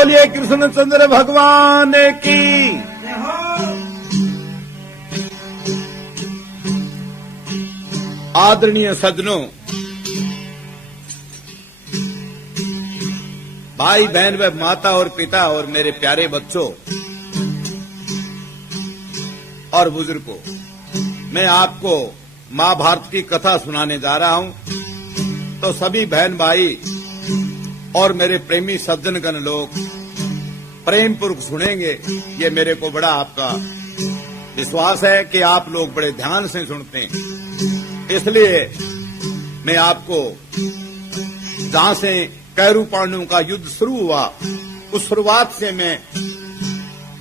बोलिए कृष्णचंद्र भगवान की। आदरणीय सज्जनों, भाई बहन व माता और पिता और मेरे प्यारे बच्चों और बुजुर्गों, मैं आपको महाभारत की कथा सुनाने जा रहा हूं। तो सभी बहन भाई और मेरे प्रेमी सज्जनगण लोग प्रेम पूर्वक सुनेंगे। ये मेरे को बड़ा आपका विश्वास है कि आप लोग बड़े ध्यान से सुनते हैं। इसलिए मैं आपको जहां से कैरू पांडवों का युद्ध शुरू हुआ उस शुरुआत से मैं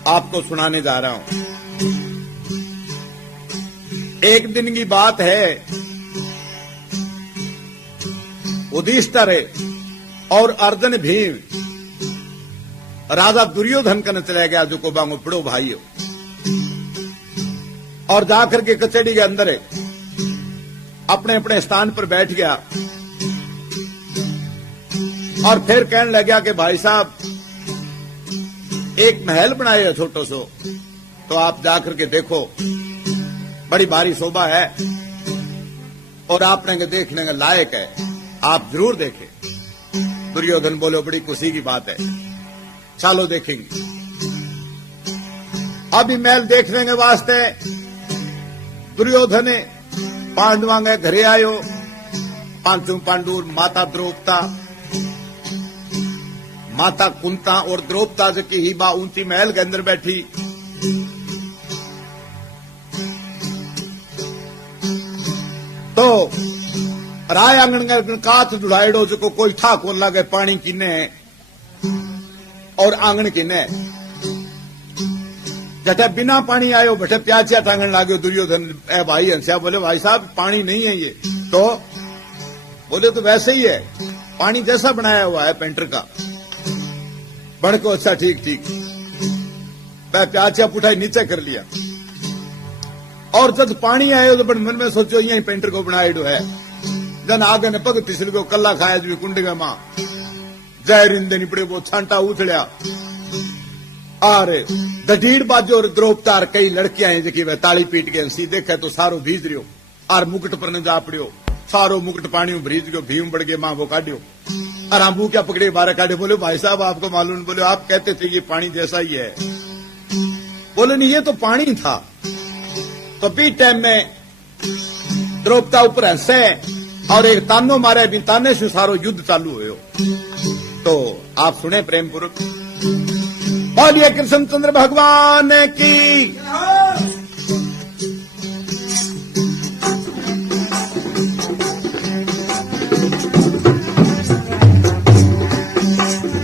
आपको सुनाने जा रहा हूं। एक दिन की बात है, युधिष्ठिर और अर्जुन भीम राजा दुर्योधन कन चले गया, जो को बांगो बड़ो भाई हो, और जाकर के कचहरी के अंदर अपने अपने स्थान पर बैठ गया और फिर कहने लगा कि भाई साहब, एक महल बनाए है छोटो सो, तो आप जाकर के देखो, बड़ी भारी शोभा है और आपने के देखने के लायक है, आप जरूर देखें। दुर्योधन बोलो, बड़ी खुशी की बात है, चलो देखेंगे। अभी महल देखने के वास्ते दुर्योधन पांडवा के घरे आयो। पांचों पांडु, माता द्रौपदा, माता कुंता और द्रौपदा जी की ही बा ऊंची महल के अंदर बैठी। तो राय आंगन का काच दुलाइडो, जो कोई ठा को लगे, पानी किने और आंगन किने। जटे बिना पानी आयो बटे प्याचिया टांगन लागो दुर्योधन। ए भाई हंसिया बोले, भाई साहब पानी नहीं है ये। तो बोले तो वैसे ही है, पानी जैसा बनाया हुआ है पेंटर का। बड़ को अच्छा, ठीक ठीक। प्याचिया पुठाई नीचे कर लिया और जब पानी आयो तो बड़े मन में सोचो, यही पेंटर को बनाइडो है। जन आगे ने पग तिसर को कल्ला खाया जो कुंडगा मां जहरिंदे निपड़े वो छांटा उछड़िया। अरे दडीड़ बाजो और द्रौपदा कई लड़कियां हैं जी, वह ताली पीट के हंसी देखे तो सारो भीज रियो और मुकुट पर न जा पड़ियो, सारो मुकुट पानी में भीज गयो। भीम बढ़ गए, मां वो काटियो और आंबू क्या पकड़े, बारह काटे। बोले भाई साहब आपको मालूम? बोले आप कहते थे ये पानी जैसा ही है। बोले नहीं, ये तो पानी था। तो बीच टाइम में द्रौपदा ऊपर हंसे और एक तानो मारे, भी ताने से सारो युद्ध चालू हो। तो आप सुने प्रेम पूर्वक। बोलिए कृष्णचंद्र भगवान की।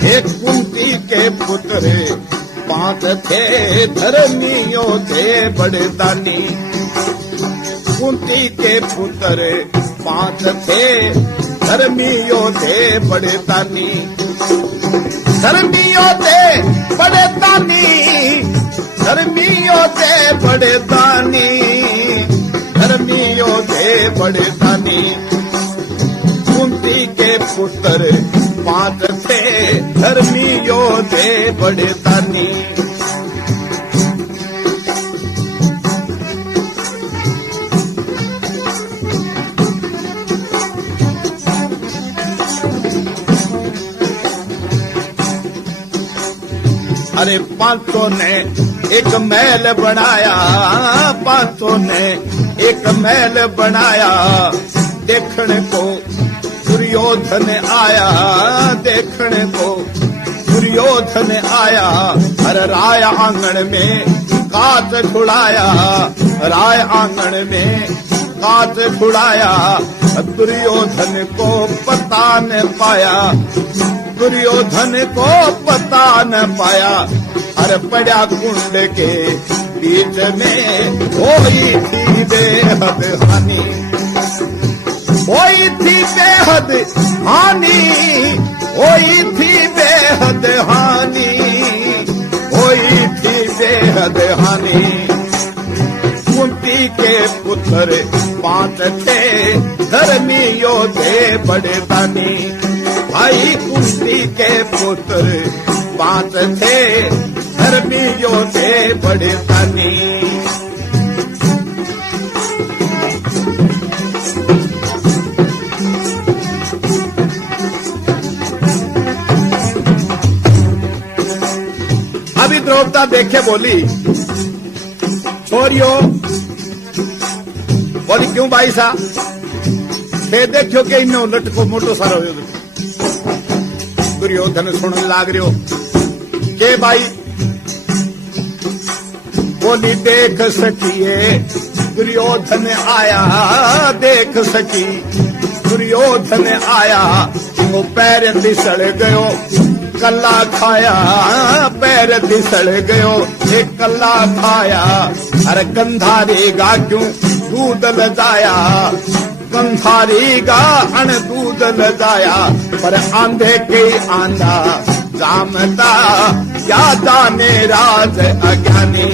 एक कुंती के पुत्र 5 थे, धर्मियों थे बड़े दानी। कुंती के पुत्र 5 थे, धर्मियों थे बड़े दानी। धर्मियों थे बड़े दानी, धर्मियों थे बड़े दानी, धर्मियों थे बड़े दानी। कुंती के पुत्र 5 थे, धर्मियों थे बड़े दानी। अरे 500 ने एक महल बनाया, 500 ने एक महल बनाया। देखने को दुर्योधन आया, देखने को दुर्योधन आया। हर राय आंगन में कांच छुड़ाया, राय आंगन में कांच छुड़ाया। दुर्योधन को पता न पाया, दुर्योधन को पता न पाया। अरे पड़ा कुंड के बीच में होई थी बेहद हानि, होई थी बेहद हानि, होई थी बेहद हानि, होई थी बेहद हानि। कुंती के पुत्र 5 थे, धर्मी योद्धे बड़े दानी। भाई कुंती के पुत्र पांच थे धर्मी योद्धे बड़े दानी। अभी द्रौपदा देखे बोली, छोरियो बोली क्यों भाई साहब, फिर देखो कि इन्हों लटको मोटो सारो हो। दुर्योधन सुनने लाग रहे हो के भाई, बोली देख सकिए दुर्योधन आया, देख सकी दुर्योधन आया, वो पैर दिसड़ गयो कल्ला खाया, पैर दिसड़ गयो एक कल्ला खाया। अरे गंधारी गा क्यों दूध लजाया, गंधारी गा अण दूध लजाया, पर आंधे के आंधा जामता क्या जाने राज अज्ञानी।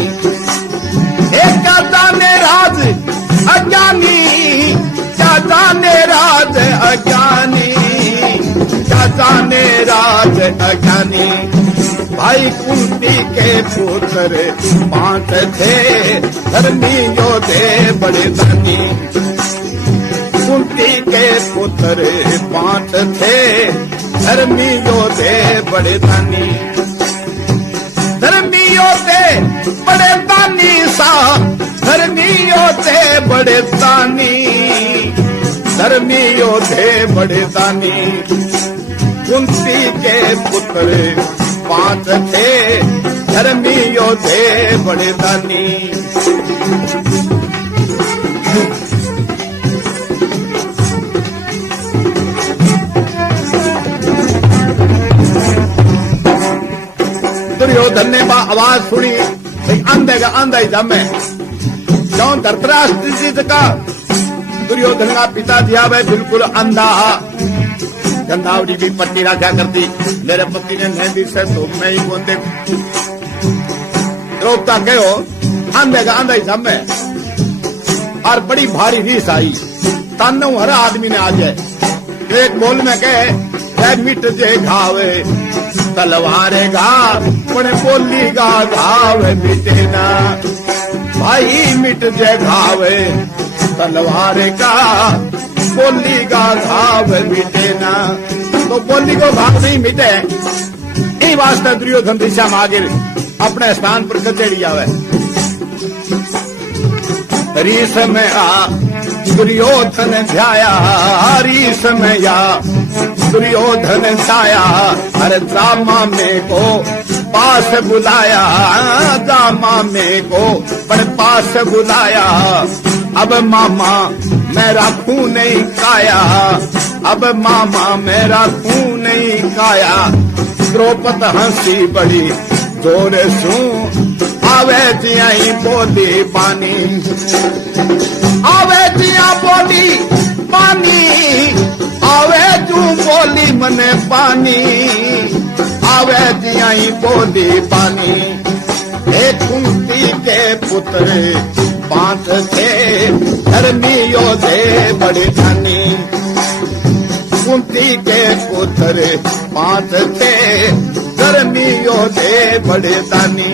एक जाने राज अज्ञानी, क्या जाने राज अज्ञानी, क्या जाने राज अज्ञानी। भाई कुंती के पुत्र पांच थे धर्मी योद्धे बड़े दानी। कुंती के पुत्र पांच थे धर्मी योद्धे बड़े दानी। धर्मी योद्धे बड़े दानी सा, धर्मी योद्धे बड़े दानी, धर्मी योद्धे बड़े दानी। कुंती के पुत्र पांच थे धर्मी योद्धे बड़े दानी। दुर्योधन ने आवाज सुनी, आंधे का आंधा ही दम है। क्यों धृतराष्ट्र जी का दुर्योधन का पिता दिया वह बिल्कुल अंधा। गंधावड़ी भी पत्नी रखा करती, मेरे पति ने नहीं से तो मैं ही कौन दे। द्रौपदा कहो आंधे का आंधा ही दम है। और बड़ी भारी रीस आई, तानू हर आदमी ने आ जाए। एक बोल में कहे मिट जे घावे तलवारे घा, बड़े बोली गा घावे मिटे ना। भाई मिट जे घावे तलवारे का, बोली का घाव मिटे ना। तो बोली को घाव नहीं मिटे, यही वास्ते दुर्योधन दिशा में आगे अपने स्थान पर कचेड़ी आवे। रीस में आ दुर्योधन ध्याया, रीस में या दुर्योधन छाया। अरे दामा में को पास बुलाया, दामा में को पर पास बुलाया। अब मामा मेरा खून नहीं काया, अब मामा मेरा खून नहीं काया। द्रौपद हंसी बड़ी जोर सू, आवे जियाई बोली पानी, आवे जिया बोली पानी, आवे जू बोली मने पानी, आवे जियाई बोली पानी। एक कुंती के पुत्र पांच थे धर्मी योद्धे बड़े दानी। कुंती के पुत्र पांच थे धर्मी योद्धे बड़े दानी।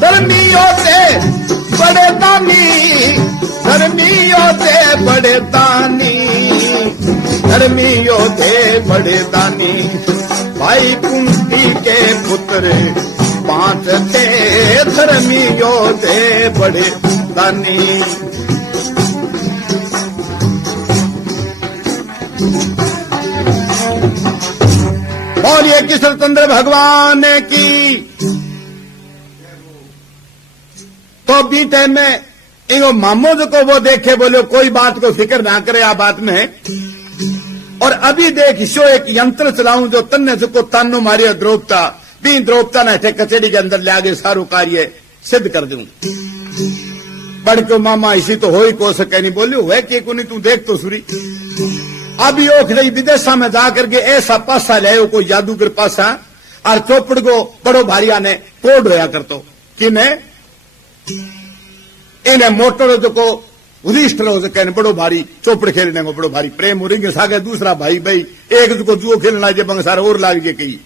धर्मी योद्धे बड़े दानी, धर्मी योद्धे बड़े दानी, धर्मी योद्धे बड़े दानी। भाई कुंती के पुत्र पांच थे धर्मी योद्धे बड़े दानी। और ये कृष्णचंद्र भगवान की तो बीते में इनको मामोद को वो देखे, बोले कोई बात को फिक्र ना करे आ बात में। और अभी देख शो एक यंत्र चलाऊं जो तन्ने को तानो मारियो द्रौपदा, भी द्रौपदा ने कचेड़ी के अंदर ले आगे सारू कार्य सिद्ध कर दूं। बढ़ के मामा इसी तो हो ही को सके नहीं, बोलियो है कि को नहीं तू देख तो सुरी। अभी ओख रही विदेशा में जाकर के ऐसा पासा ले कोई जादूगर पासा, और चौपड़ को बड़ो भारिया ने कोड होया कर तो कि इन्हें मोटर जो को युधिष्ठिर हो सके बड़ो भारी चौपड़ खेलने को बड़ो भारी प्रेम हो रही सागे। दूसरा भाई भाई एक को जुओ खेलना जे बंग सारा और लाग जे कही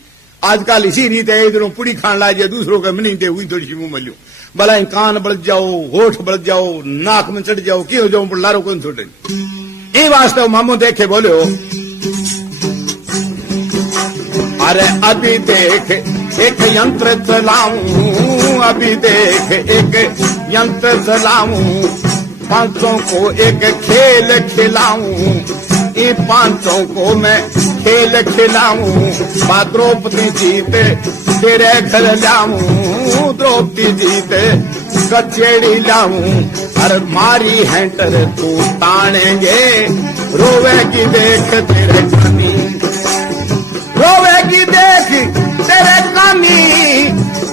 आजकल इसी रीत है, इधरों पुड़ी खान ला जाए दूसरों का मनी दे हुई थोड़ी सी मुंह मल्यू भला कान बढ़ जाओ, होठ बढ़ जाओ, नाक में चढ़ जाओ, क्यों जाओ लारो कौन छोटे ये वास्तव मामू देखे बोलो अरे अभी देख एक यंत्र चलाऊं, अभी देख एक यंत्र चलाऊं, पांचों को एक खेल खिलाऊं, ये पांचों को मैं खेल खिलाऊं, द्रौपदी जीते तेरे घर लाऊं, द्रौपदी जीते कचेड़ी लाऊं, अरे मारी हैंटर तू तानेंगे, रोवेगी देख तेरे कानी, रोवेगी देख तेरे कानी,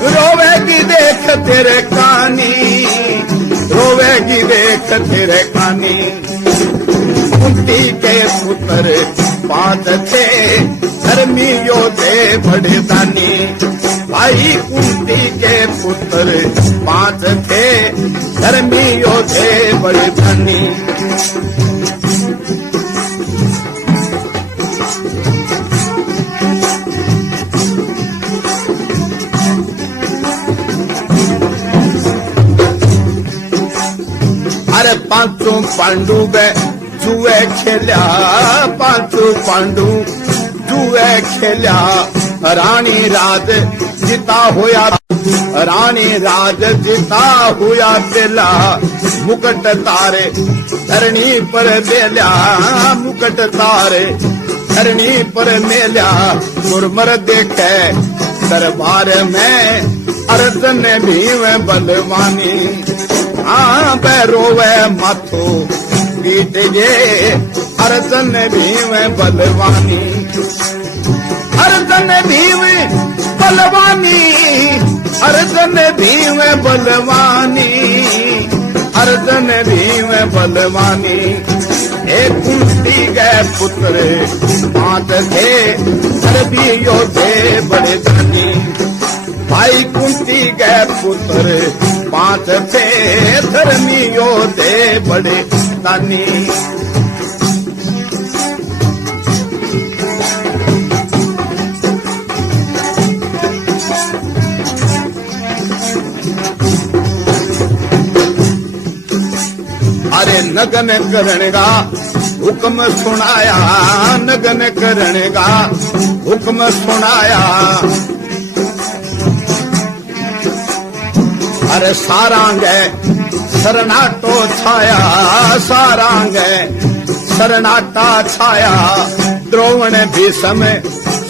रोवेगी देख तेरे कानी, रोवेगी देख तेरे कानी। कुंती के पुत्र 5 थे, धर्मी योद्धे बड़े दानी, भाई कुंती के पुत्र 5 थे, धर्मी योद्धे बड़े दानी। अरे पांचों पांडु वे जुए खेल्या, पांचों पांडु जुए खेल्या, रानी राज जिता होया, रानी राज जिता होया दिला, मुकुट तारे धरणी पर मेल्या, मुकुट तारे धरणी पर मेल्या, मुरमर देखे दरबार में अर्जुन भीम बलवानी, हाँ बैरोवे माथो पीट ये अर्जुन भीम बलवानी, अर्जुन भीम बलवानी, अर्जुन भीम बलवानी, अर्जुन भीम बलवानी। एक कुंती गए पुत्र 5 थे, धर्मी योद्धे बड़े दानी, भाई कुंती गए पुत्र 5 थे, धर्मी योद्धे बड़े दानी। अरे नगन करण का हुक्म सुनाया, नगन करण का हुक्म सुनाया, अरे सारांग सरनाटो छाया, सारांग सरनाटा छाया, द्रोण भीषम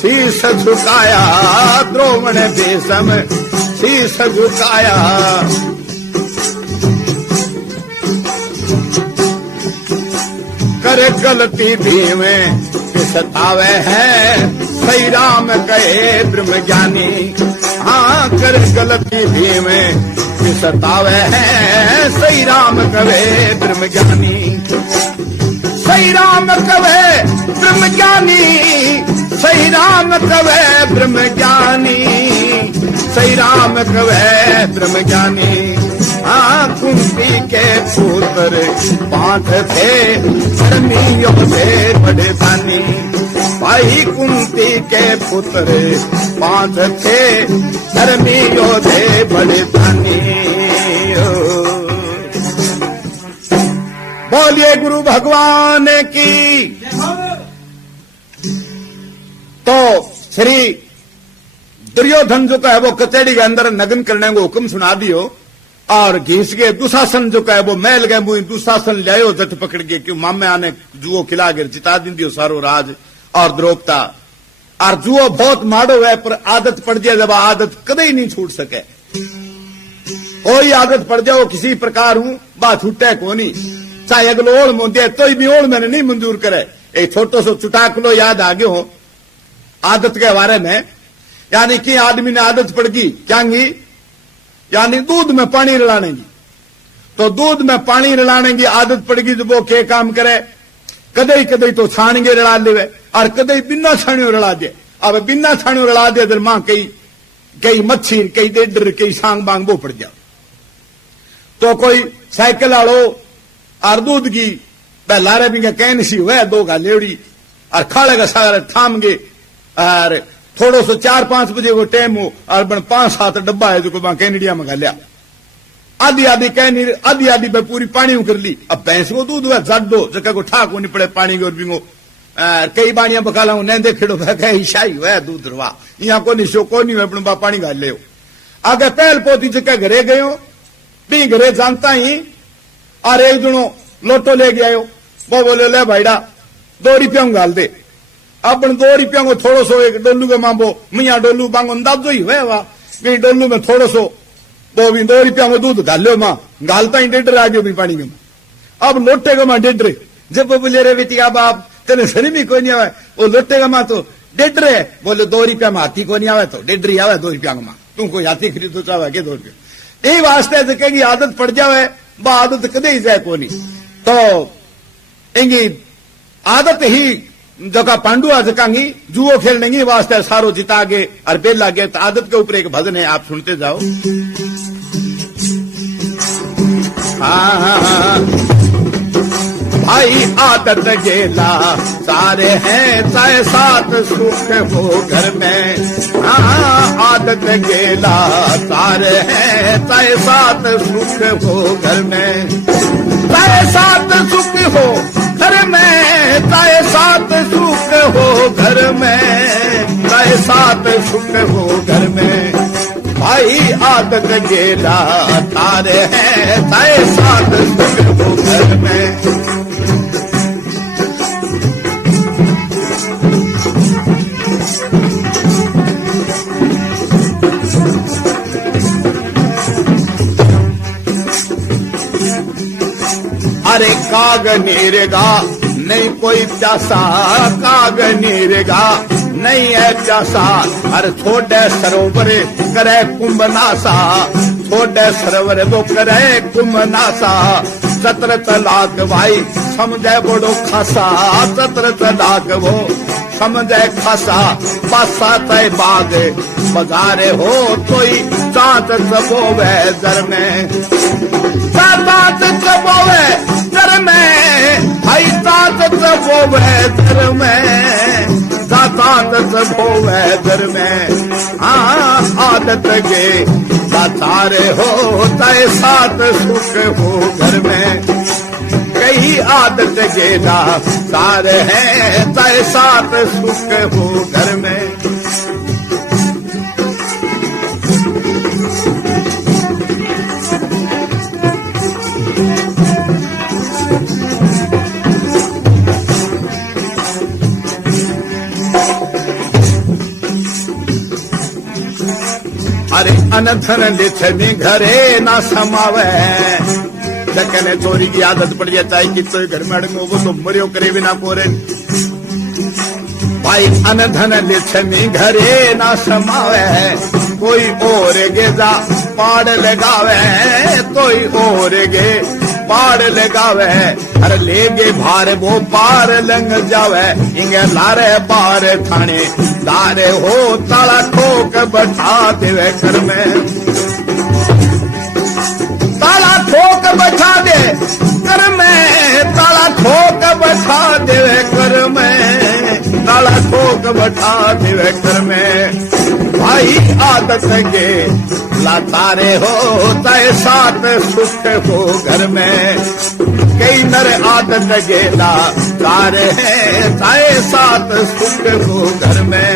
शीश झुकाया, द्रोण भीषम शीश झुकाया। करे गलती भीम सतावे है, सही राम कहे ब्रह्म ज्ञानी, हाँ कर गलती भीम सतावे है, सही राम कहे ब्रह्म ज्ञानी, सही राम कहे ब्रह्म ज्ञानी, सही राम कहे ब्रह्म ज्ञानी, सही राम कहे ब्रह्म ज्ञानी। हाँ कुंती के पुत्र 5 थे, धर्मी योद्धे बड़े दानी, भाई कुंती के पुत्र 5 थे, धर्मी योद्धे बड़े दानी। बोलिए गुरु भगवान की। तो श्री दुर्योधन जो है वो कचेड़ी के अंदर नग्न करने को हुक्म सुना दियो, और घीस के दुशासन जो है वो मैल गए मुई दुशासन लियो जट पकड़ के, क्यों मामे आने जुओ खिला के जिता दी दियो सारो राज और द्रौपदा। और जुओ बहुत माड़ो है, पर आदत पड़ जाए जब आदत कदे ही नहीं छूट सके, कोई आदत पड़ जाओ किसी प्रकार हूं बात छूटे को नहीं, चाहे अगलो ओढ़ मुंदे तो भी ओढ़ मैंने नहीं मंजूर करे। एक छोटो सो चुटाकलो याद आ गयो हो आदत के बारे में, यानी कि आदमी ने आदत पड़ गई क्या की, यानी दूध में पानी रलाने की, तो दूध में पानी रलाने की आदत पड़ गई, जब वो क्या काम करे, कदई कदई तो छाणगे रला लेवे और कदई बिना छाणियों रला दे। अब बिना छाणियों रला दे तो मां कई मच्छी कई डेडर कई सांग बांग वो पड़ जाओ। तो कोई साइकिल आड़ो और दूध की लारे भी कैन सी हुए 2 का लेवड़ी और खाड़े का सागर थाम गे और थोड़ो सो 4-5 बजे को टाइम हो और बन 5-7 डब्बा है जो कैनेडिया में लिया आधी आधी कहनी आधी आधी पे पूरी पानी कर ली। अब भैंस को दूध हुआ जट दो जगह को ठाक होनी पड़े पानी को बिंगो कई बाणियां बकाला नैंदे खेड़ो शाही हुआ दूध रवा यहाँ को निशो को नहीं अपने पानी गाल ले आगे पहल पोती जगह घरे गयो भी घरे जानता ही और एक दिनों लोटो ले गया वो बोले ले भाईडा 2 रुपया गाल दे अपन 2 रुपया को थोड़ो सो एक डोलू के मांगो मियाँ डोलू मांगो अंदाजो ही हुआ वाह डोलू में थोड़ो सो वो भी 2 रुपया में दूध गालो माँ गालता ही 1.5 आ गयो भी पानी में अब लोटे का माँ 1.5 जब बोले रे बेटिया बाप तेने शरीर भी कोई नहीं आवे वो लोटे का माँ तो 1.5 बोले 2 रुपया में हाथी को नहीं आवे तो 1.5 आवे 2 रुपया का माँ तुमको हाथी खरीदो चाहे के 2 रुपया यही वास्ते कहेगी आदत पड़ जावे बा आदत कदे ही जाए को नहीं तो इंगी आदत ही जगह पांडुआ जकांगी जुओ खेलने वास्ते सारो जिता गे और बेला गे तो आदत के ऊपर एक भजन है आप सुनते जाओ। भाई आदत गेला सारे हैं चाहे साथ सुख हो घर में आदत गेला सारे हैं चाहे साथ सुख हो घर में चाहे साथ सुख हो घर में चाहे साथ सुख हो घर में चाहे साथ सुख हो घर में भाई आदत गेला तारे हैं चाहे साथ सुख हो घर में। अरे काग नीरेगा नहीं कोई प्यासा काग नीरेगा नहीं है प्यासा अरे छोटे सरोवर करे कुंभ नासा छोटे सरोवर वो करे कुंभ नासा 17 तलाक भाई समझे बड़ो खासा 17 तलाक वो समझे खासा पासा तय बाग बाजारे हो कोई चाँद चबोवे दर में चाँद चबोवे दर में भाई चाँद चबोवे दर में चाँद चबोवे दर में आदत गे सारे हो चाहे साथ सुख हो घर में कई आदत गेला सारे हैं चाहे साथ सुख हो घर में। अरे अनधन लिछनी घरे ना समावे जकने चोरी की आदत पड़ जाए कि तो घर में अड़ंगो वो तो मरियो करे बिना कोरे भाई अनधन लिछनी घरे ना समावे कोई और गेजा पाड़ लगावे कोई और गे पाड़ लगावे अरे लेगे भार वो पार लंग जावे इंगे लारे बार थाने दारे हो ताला ठोक बैठा देवे घर में ताला ठोक बैठा दे घर में ताला ठोक बैठा देवे घर में ताला ठोक बैठा देवे घर में भाई आदत गे लाचारे हो चाहे साथ सुख हो घर में कई नर आदत गेला तारे हैं चाहे साथ सुख हो घर में।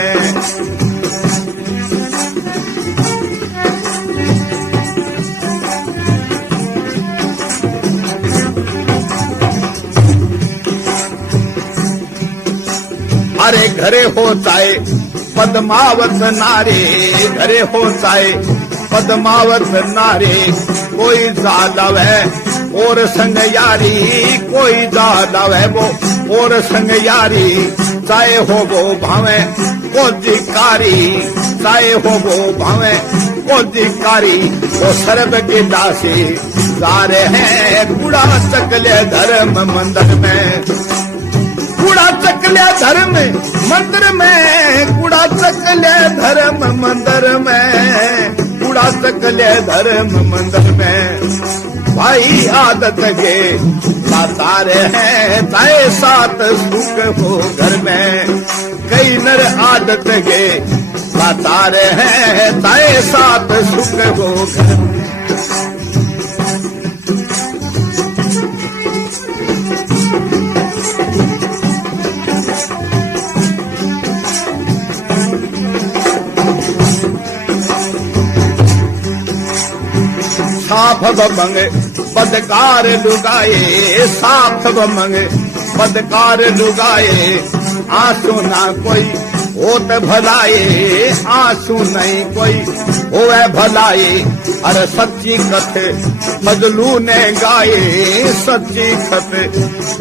अरे घरे हो चाहे पद्मावत नारे घरे हो चाहे पद्मावत नारे कोई जादव है और संग यारी कोई जादव है वो और संग यारी चाहे हो वो भावे को जिकारी चाहे हो वो भावे को जिकारी वो सर्व के दासी सारे हैं कूड़ा चकले धर्म मंदिर में कूड़ा चकले धर्म मंदिर में कूड़ा चकले धर्म मंदिर में कूड़ा चकले धर्म मंदिर में भाई आदत के लाचार है, ताए साथ सुख हो घर में। कई नर आदत के लाचार है, ताए साथ सुख हो घर में। साफ बमंग बदकार लुगाए, साफ बमंग बदकार लुगाए। आंसू ना कोई होत भलाए, आंसू नहीं कोई होवे भलाए। अरे सच्ची कथ फजलू ने गाए, सच्ची कथ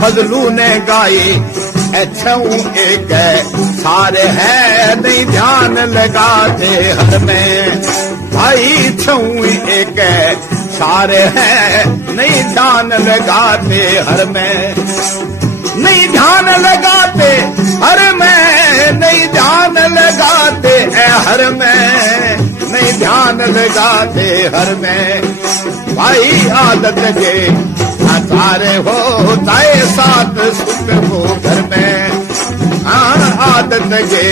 फजलू ने गाए। छऊ एक सारे है, नहीं ध्यान लगाते हर में। भाई छऊ एक सारे है, नहीं ध्यान लगाते हर में। नहीं ध्यान लगाते हर में, नहीं ध्यान लगाते हर में, नहीं ध्यान लगाते हर में। भाई आदत के सारे हो, ताए साथ सुख हो घर में। आदत के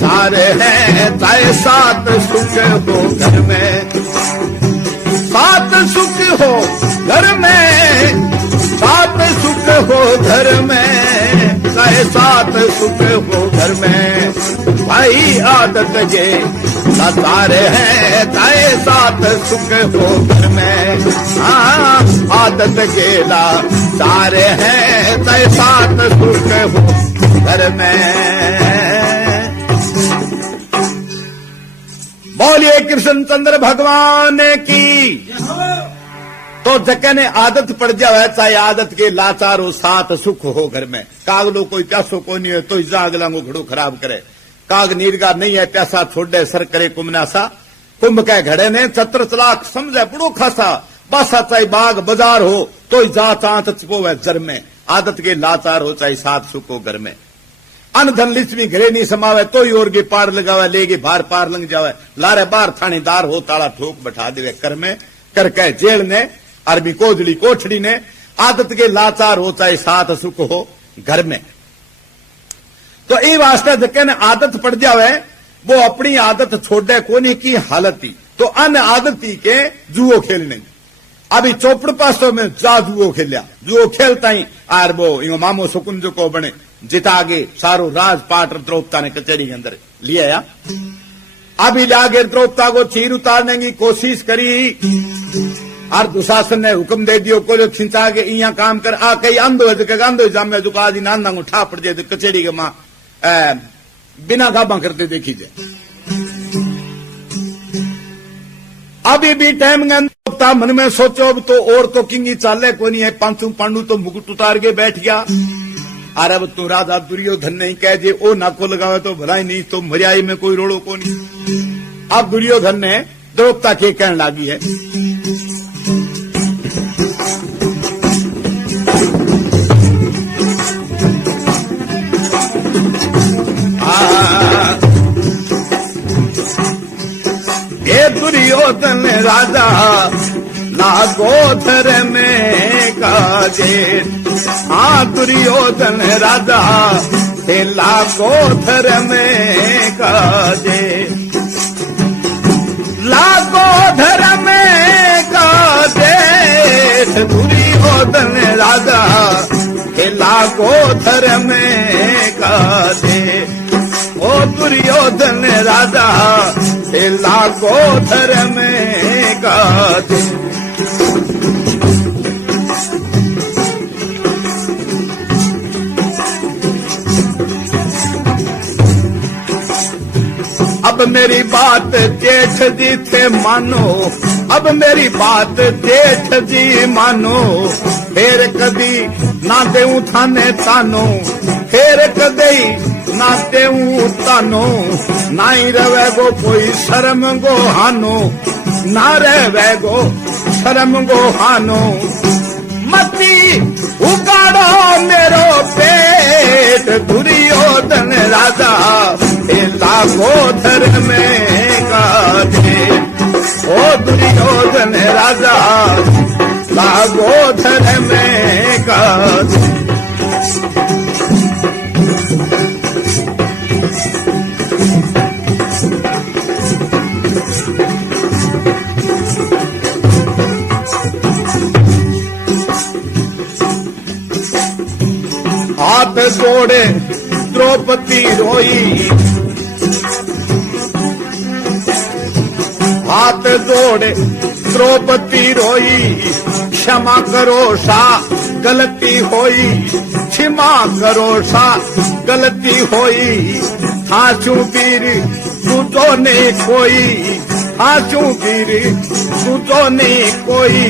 सारे हैं, ताए साथ सुख हो घर में। साथ सुख हो घर में, साथ सुख हो घर में, ताए साथ सुख हो घर में। भाई आदत के सारे हैं, ताए साथ सुख हो घर में। आदत के सारे हैं, ताए साथ सुख हो घर में। बोलिए कृष्ण चंद्र भगवान की। तो जके ने आदत पड़ जावे, चाहे आदत के लाचार हो, साथ सुख हो घर में। काग लो कोई प्यासो को नहीं है तो जाग लांगो घड़ो खराब करे। काग नीरगा नहीं है प्यासा छोड़े, सर करे कुमनासा। कुंभ के घड़े ने छत्र चलाक समझे बड़ो खासा। बासा चाहे बाग बाजार हो तो जा चांत चिपोवे जर में। आदत के लाचार हो, चाहे साथ सुख हो घर में। अन धन लिचमी घरे नहीं समावे, तो ही और के पार लगावे, लेगे बार पार लंग जावे। लारे बार थानेदार हो, ताला ठोक बैठा देवे कर में। करके जेल ने अरबी कोजड़ी कोठड़ी ने। आदत के लाचार हो, चाहे साथ सुख हो घर में। तो ये वास्ते जके ने आदत पड़ जावे, वो अपनी आदत छोड़े कोनी की हालत ही। तो अन आदती के जुओ खेलने। अभी चौपड़ पासों में जा जुओ खेलिया, जुओ खेलता ही आर वो इो मामो सुकुंज को बने जिता गे सारो राजपाट द्रौपदा ने कचहरी के अंदर लिया। अभी लागे द्रौपदा को चीर उतारने की कोशिश करी और दुशासन ने हुक्म दे दियो को खिंचा के इया काम कर। आ कई अंधो अंधो जामे जो आज नाना उठा पड़ जाए कचहरी के मां बिना गाबा करते देखी जाए। अभी भी टाइम द्रौपदा मन में सोचो अब तो और तो किंगी चाले को नहीं है। पांचू पांडु तो मुकुट उतार के बैठ गया। अरे अब तू राजा दुर्योधन नहीं कह जे ओ नाको लगावे तो भलाई नहीं, तो मर्याई में कोई रोड़ो को नहीं। अब दुर्योधन ने द्रौपदा के कहने लगी है, ए दुर्योधन राजा लागो धर में काजे। दुर्योधन राजा ते लागो धर में काजे। लागो धर में काजे। दुर्योधन राजा ते लागो धर में काजे। ओ दुर्योधन राजा ते लागो धर में काजे। अब मेरी बात जेठ जी थे मानो, अब मेरी बात जेठ जी मानो। फेर कदी ना देऊं थाने तानो, फेर कदी ना देऊं तानो। ना ही रवे गो कोई शर्म गो हानो, ना रवे गो शर्म गो हानो। मती उगाड़ो मेरो पेट। दुर्योधन राजा लागो धर में काजे। ओ दुर्योधन राजा लागो धर्म का। हाथ जोड़े द्रौपदी रोई, हाथ जोड़े द्रौपदी रोई, क्षमा करो सा गलती होई, क्षमा करो सा गलती होई, हाचू वीर तू तो नहीं कोई, हाचू वीर तू तो नहीं कोई,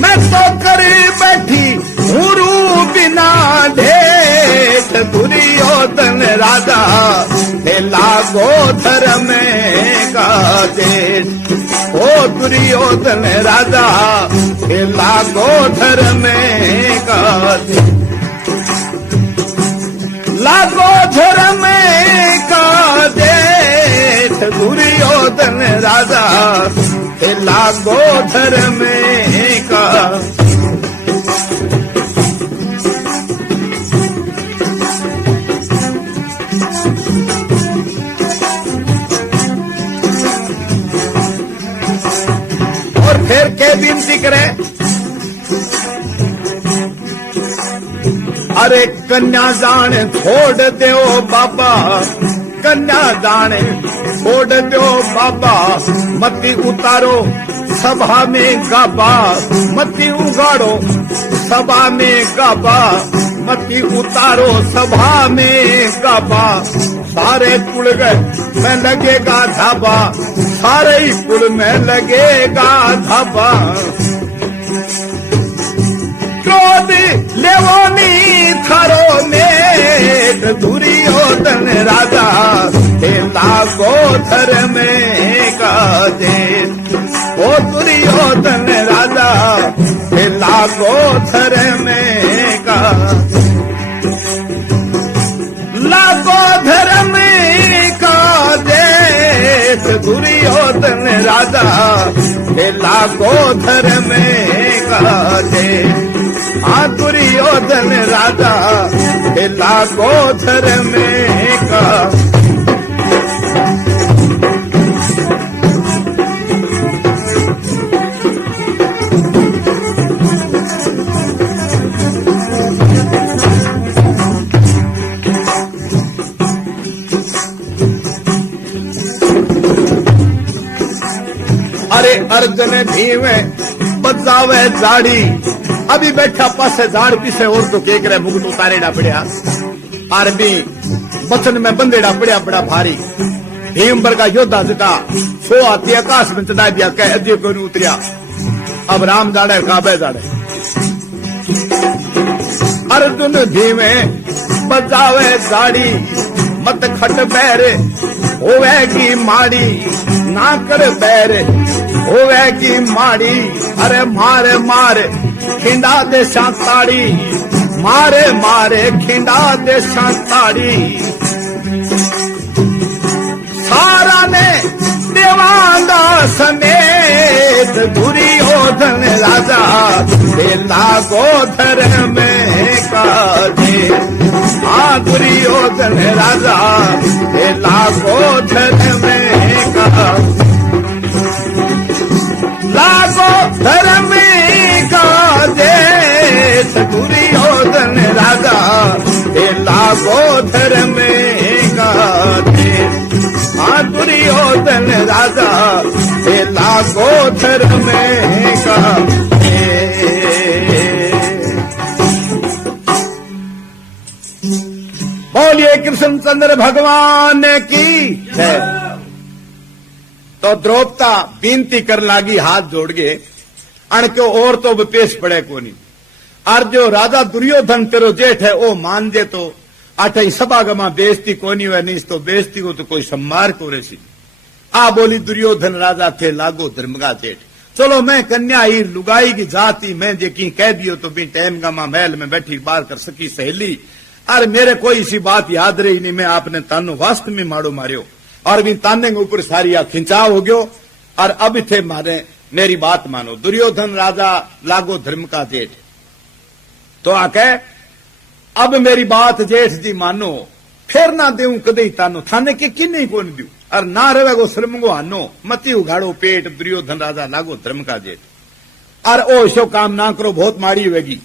मैं तो करी बैठी गुरु बिना ढेठ, दुर्योधन राजा हे लागो धर्म का देश, ओ दुर्योधन राजा हे लागो धर्म का देश, लागो धर्म का देश, दुर्योधन राजा हे लागो धर्म का। और फिर के विनती करे, अरे कन्या दान छोड़ दो बाबा, कन्या दान छोड़ दो बाबा, मती उतारो सभा में गाबा, मती उगाड़ो सभा में गाबा, मती उतारो सभा में गाबा, सारे कुल में लगेगा धाबा, सारे ही कुल में लगेगा धाबा, क्रोध लेवोनी थारो नेट, दुर्योधन राजा हे लागो धर्म का देश, ओ दुर्योधन राजा हे लागो धर्म का, लागो धर्म का देश, दुर्योधन राजा हे लागो धर्म का देश, हाँ दुर्योधन राजा हे लागो धर्म का। अरे अर्जुन भीम बजावे जाड़ी, अभी बैठा पासे झाड़ पीछे और तो केक रहे मुकुट उतारेड़ा पड़िया, आर्मी बचन में बंदेड़ा पड़िया बड़ा भारी, भीम पर का योद्धा जिता सो हाथी आकाश में चढ़ा दिया, कह अद्य को नहीं उतरिया, अब राम जाड़े काबे जाड़े। अर्जुन भीम बजावे जाड़ी, मत खट बैर होवेगी माड़ी, ना कर बैर होवेगी माड़ी, अरे मारे मारे खिंडा दे ताड़ी, मारे मारे खिंडा दे ताड़ी, सारा ने देवांगा समेत, दुर्योधन राजा हे लागो धर्म का देश, हाँ दुर्योधन राजा हे लागो धर्म का, लागो धर्म का देश, दुर्योधन राजा हे लागो धर्म का देश, हाँ दुर्योधन राजा हे लागो धर्म का देश। बोलिए कृष्णचंद्र भगवान की जय। तो द्रौपदा विनती कर लागी हाथ जोड़ गए, अणके और तो पेश पड़े कोनी, और जो राजा दुर्योधन तेरो जेठ है वो मान दे तो अठ सभागमा बेइज्जती कोनी वे, नहीं तो बेइज्जती को तो कोई सम्मार को रेसी। आ बोली दुर्योधन राजा थे लागो धर्मगा जेठ, चलो मैं कन्या ही लुगाई की जाती, मैं जे की कह दियो तो भी टाइम गमा महल में बैठी बार कर सकी सहेली, अरे मेरे कोई सी बात याद रही नहीं, मैं आपने तानो वास्तव में मारो मारियो, और भी ताने के ऊपर सारी खिंचाव हो गयो, और अब थे मारे मेरी बात मानो। दुर्योधन राजा लागो धर्म का जेठ। तो आके अब मेरी बात जेठ जी मानो, फिर ना देऊं कदे तानो, थाने के कि नहीं कौन दू, और ना रवे गो श्रमगो हानो, मती उघाड़ो पेट। दुर्योधन राजा लागो धर्म का जेठ। और ओ शो काम ना करो, बहुत माड़ी होगी।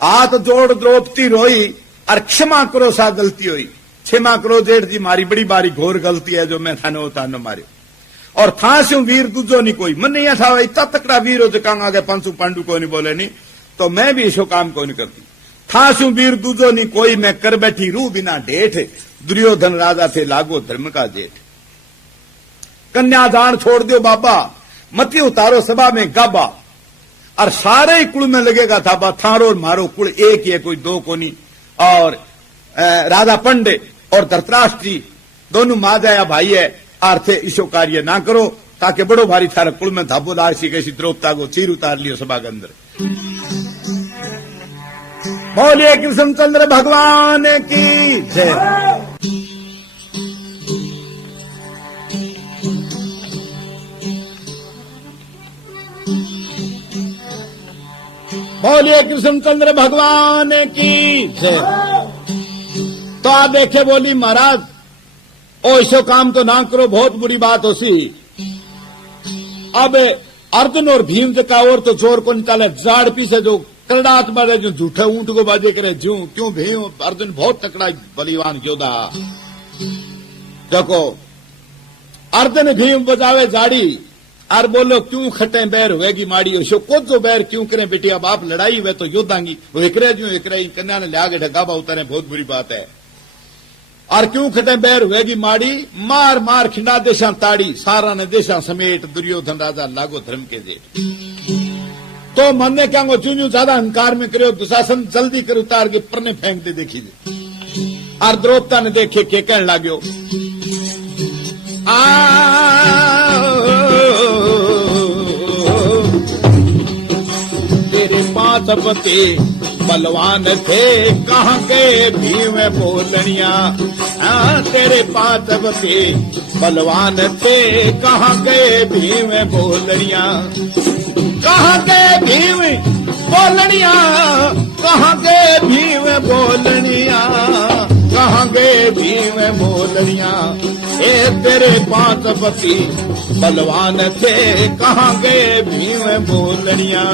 हाथ जोड़ द्रौपदी रोई, और क्षमा करो सा गलती हुई। क्षमा करो जेठ जी, मारी बड़ी बारी घोर गलती है जो मैं थाने तानो मारे। और था स्यू वीर दूजो नहीं कोई, मन नहीं था इतना तकड़ा वीर हो जकांग आगे पंचू पांडु को नहीं बोले नहीं, तो मैं भी इसो काम को नहीं करती। था स्यू वीर दूजो नहीं कोई, मैं कर बैठी रू बिना डेठ। दुर्योधन राजा थे लागो धर्म का जेठ। कन्यादान छोड़ दियो बाबा, मती उतारो सभा में गाबा। और सारे ही कुल में लगेगा था बा, थारो और मारो कुल एक ही है, कोई दो को नहीं। और राजा पंडे और धृतराष्ट्र जी दोनों माँ जाया भाई है। आर्थे ईशो कार्य ना करो, ताकि बड़ो भारी थारा कुल में धाबो लारसी कैसी द्रौपदा को चीर उतार लियो सभा के अंदर। बोलिए कृष्णचंद्र भगवान की जय। बोलिए कृष्णचंद्र भगवान की जय। तो आप देखे बोली महाराज, ओ ऐसो काम तो ना करो, बहुत बुरी बात हो सी। अब अर्जुन और भीम का और तो जोर को निकाले, जाड़ पीछे जो करड़ात मारे, जो झूठे ऊंट को बाजे करे, जो क्यों भीम अर्जुन बहुत तकड़ा बलिवान योद्धा। देखो अर्जुन भीम बजावे जाड़ी, और बोलो क्यों खटे बैर होगी माड़ी। हो को जो बैर क्यों करें बेटी, अब आप लड़ाई वे तो योद्धांगी, वो एकरे जो एकरे कन्या ने ले आगे ढगाबा उतारे, बहुत बुरी बात है। और क्यों खटे बैर होगी माड़ी, मार मार खिंडा देशा ताड़ी, सारा ने देशा समेट। दुर्योधन राजा लागो धर्म के जेठ। तो मन ने क्या चूं ज्यादा अहंकार में करो, दुशासन जल्दी कर उतार के परने फेंक दे देखी। और द्रौपदा ने देखे के कहने लाग्यो, तेरे पांच पति बलवान थे, कहाँ गए भीम बोलनिया। तेरे पांच पति बलवान थे, कहाँ गए भीम बोलनिया। कहाँ गए भीम बोलनिया, कहाँ गए भीम बोलनिया, कहाँ गए भीम बोलनिया। ए तेरे पांच पति बलवान थे, कहाँ गए भीम बोलनिया।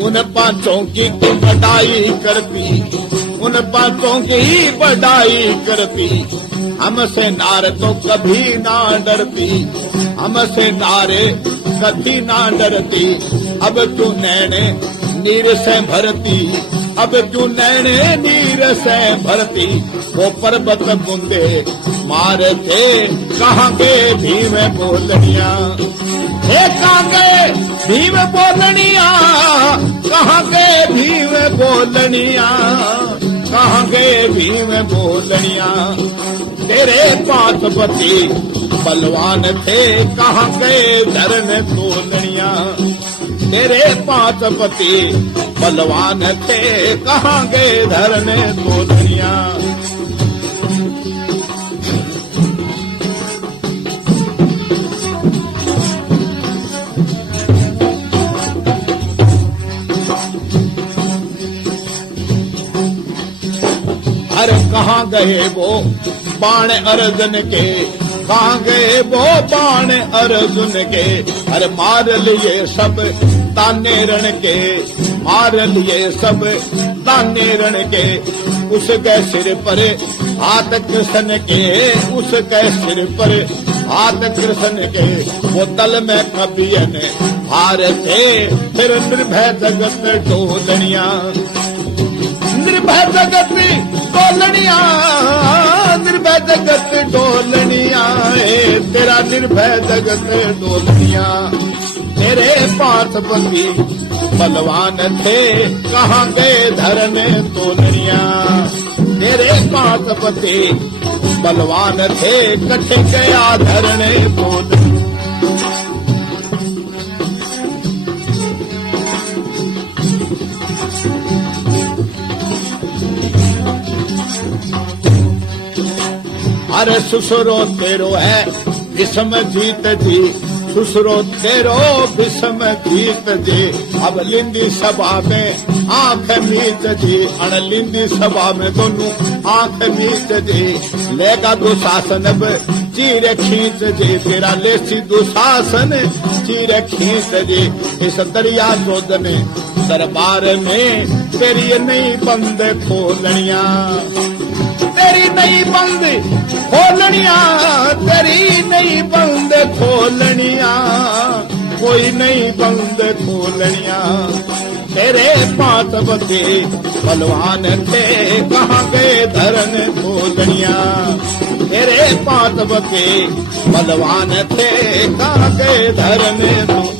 उन पांचों की बढ़ाई करती, उन पांचों की ही बढ़ाई करती। हमसे नार तो कभी ना डरती, हमसे नारे कभी ना डरती। अब क्यों नैने नीर से भरती, अब क्यों नैने नीर से भरती। वो पर्वत बुंदे मारते, कहाँ गए भीम बोलनिया। कहाँ गए भीम बोलनिया, कहाँ गए भीम बोलनिया, कहाँ गए भीम बोलनिया। तेरे पांच पति बलवान थे, कहाँ गए धरन तोलनिया। तेरे पांच पति बलवान थे, कहाँ गए धरन तोलनिया। अरे कहाँ गए वो बाण अर्जुन के, कहाँ गए वो बाण अर्जुन के। अरे मार लिए सब ताने रण के, मार लिए सब ताने रण के। उसके सिर पर हाथ कृष्ण के, उसके सिर पर हाथ कृष्ण के। वो तल में कबियन हार थे, फिर निर्भय जगत डोलनिया। निर्भय जगत डोलनिया, निर्भय जगत डोलनिया। तेरा निर्भय जगत डोलनिया। तेरे पांच पति बलवान थे, कहाँ गए धरन तोलनिया। तेरे पांच पति बलवान थे, कटे गया धरन तोलनिया। अरे सुसरो तेरो है विषम जीत जी, सुसरो तेरो विषम जीत जी। अब लिंदी सभा में आंख मीच जी, अणलिंदी सभा में दोनों आंख मीच जी। लेगा दुशासन अब चीर खींच जी, तेरा लेसी दुशासन चीर खींच जी। इस दरिया जोध में दरबार में तेरी नहीं बंद खोलनिया, तेरी नहीं बंद खोलनिया, तेरी नहीं बंद खोलनिया, कोई नहीं बंद खोलनिया। तेरे पांच बंदे बलवान थे कहाँ गए धरन खोलनिया, तेरे पांच बंदे बलवान थे कहाँ गए धरन।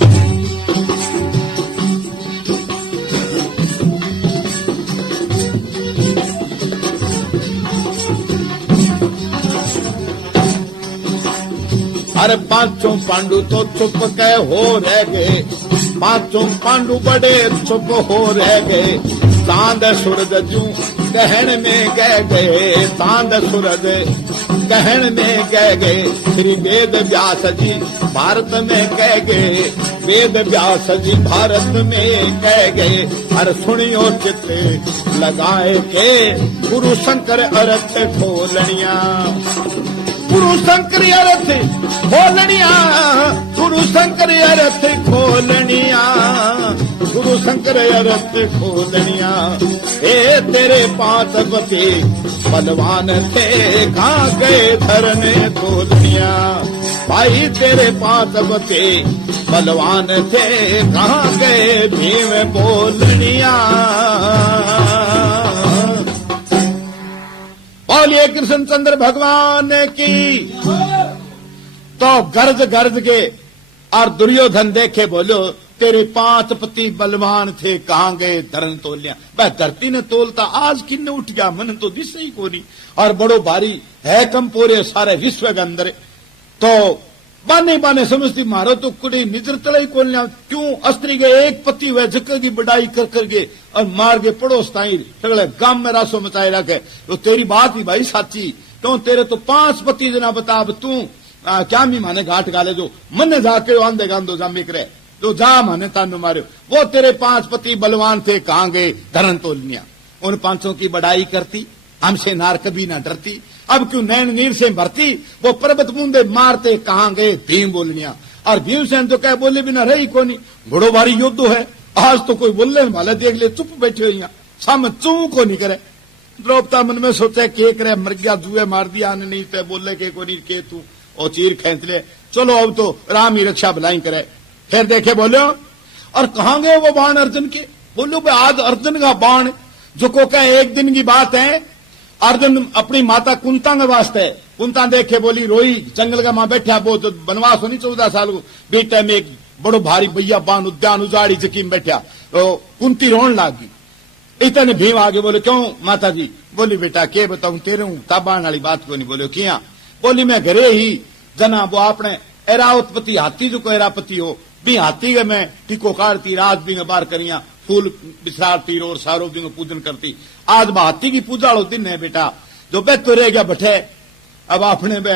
अरे पांचों पांडु तो चुप के हो रह गए, पांचों पांडु बड़े चुप हो रह गए। चांद सूरज जू कहन में कह गए, चांद सूरज कहन में कह गए। श्री वेद व्यास जी भारत में कह गए, वेद व्यास जी भारत में कह गए। अरे सुनियो चित्त लगाए के गुरु शंकर अर्थ खोलनिया, गुरु शंकर अर्थ खोलनिया, गुरु शंकर अर्थ खोलनिया, गुरु शंकर अर्थ खोलनिया। ए तेरे पांच बते बलवान थे कहाँ गए धरने खोलनिया, भाई तेरे पांच बते बलवान थे कहाँ गए भीम बोलनिया। बोलिए कृष्णचंद्र भगवान की। तो गर्ज गर्ज के और दुर्योधन देखे बोलो तेरे पांच पति बलवान थे कहाँ गए धरन तोलिया। वह धरती ने तोलता आज किन्ने उठ गया मन तो दिस ही को नहीं, और बड़ो भारी है कम पूरे सारे विश्व के अंदर। तो बाने बाने समझती मारो तो कुड़ी निजर तले को क्यों अस्त्री के एक पति वह जक्कर की बढ़ाई कर करके और मार के पड़ोस ताई सगले गांव में रासो मचाए रखे। तो तेरी बात ही भाई साची, तो तेरे तो पांच पति जना बता अब तू क्या मी माने घाट गाले जो मन जाके आंधे गांधो जामे करे तो जा माने तानु मारे। वो तेरे पांच पति बलवान थे कहाँ गए धरन तोलनिया। उन पांचों की बढ़ाई करती, हमसे नार कभी ना डरती। अब क्यों नैन नीर से भरती, वो पर्वत मुंदे मारते कहाँ गए भीम बोलनिया। और भीमसेन तो कह बोले बिना रही कोनी, बड़ो भारी युद्ध है आज तो कोई बोलने वाला देख ले चुप बैठे हुई सामने चू को नहीं करे। द्रौपदा मन में सोचे के करे मर गया जुए मार दिया नहीं पे बोले के कोनी के तू और चीर खेच ले। चलो अब तो राम ही रक्षा भलाई करे। फिर देखे बोलो और कहाँ गए वो बाण अर्जुन के। बोलो आज अर्जुन का बाण जो को कहे एक दिन की बात है। अर्जुन अपनी माता कुंता के वास्ते, कुंता देखे बोली रोई जंगल का मां बैठा वो तो बनवास होनी 14 साल को बेटे में एक बड़ो भारी भैया बाण उद्यान उजाड़ी जकीम बैठा तो कुंती रोन लागी। इतने भीम आगे बोले क्यों माता जी। बोली बेटा के बताऊं तेरे हूं ताबान वाली बात को नहीं। बोले किया। बोली मैं घरे ही जना वो आपने एरावतपति हाथी जो को एरापति हो भी हाथी के मैं टीको काटती रात भी बार करिया फूल बिसराती और सारो भी पूजन करती। आज हाथी की पूजा वालो दिन है बेटा जो बे तो रह गया बैठे। अब आपने बे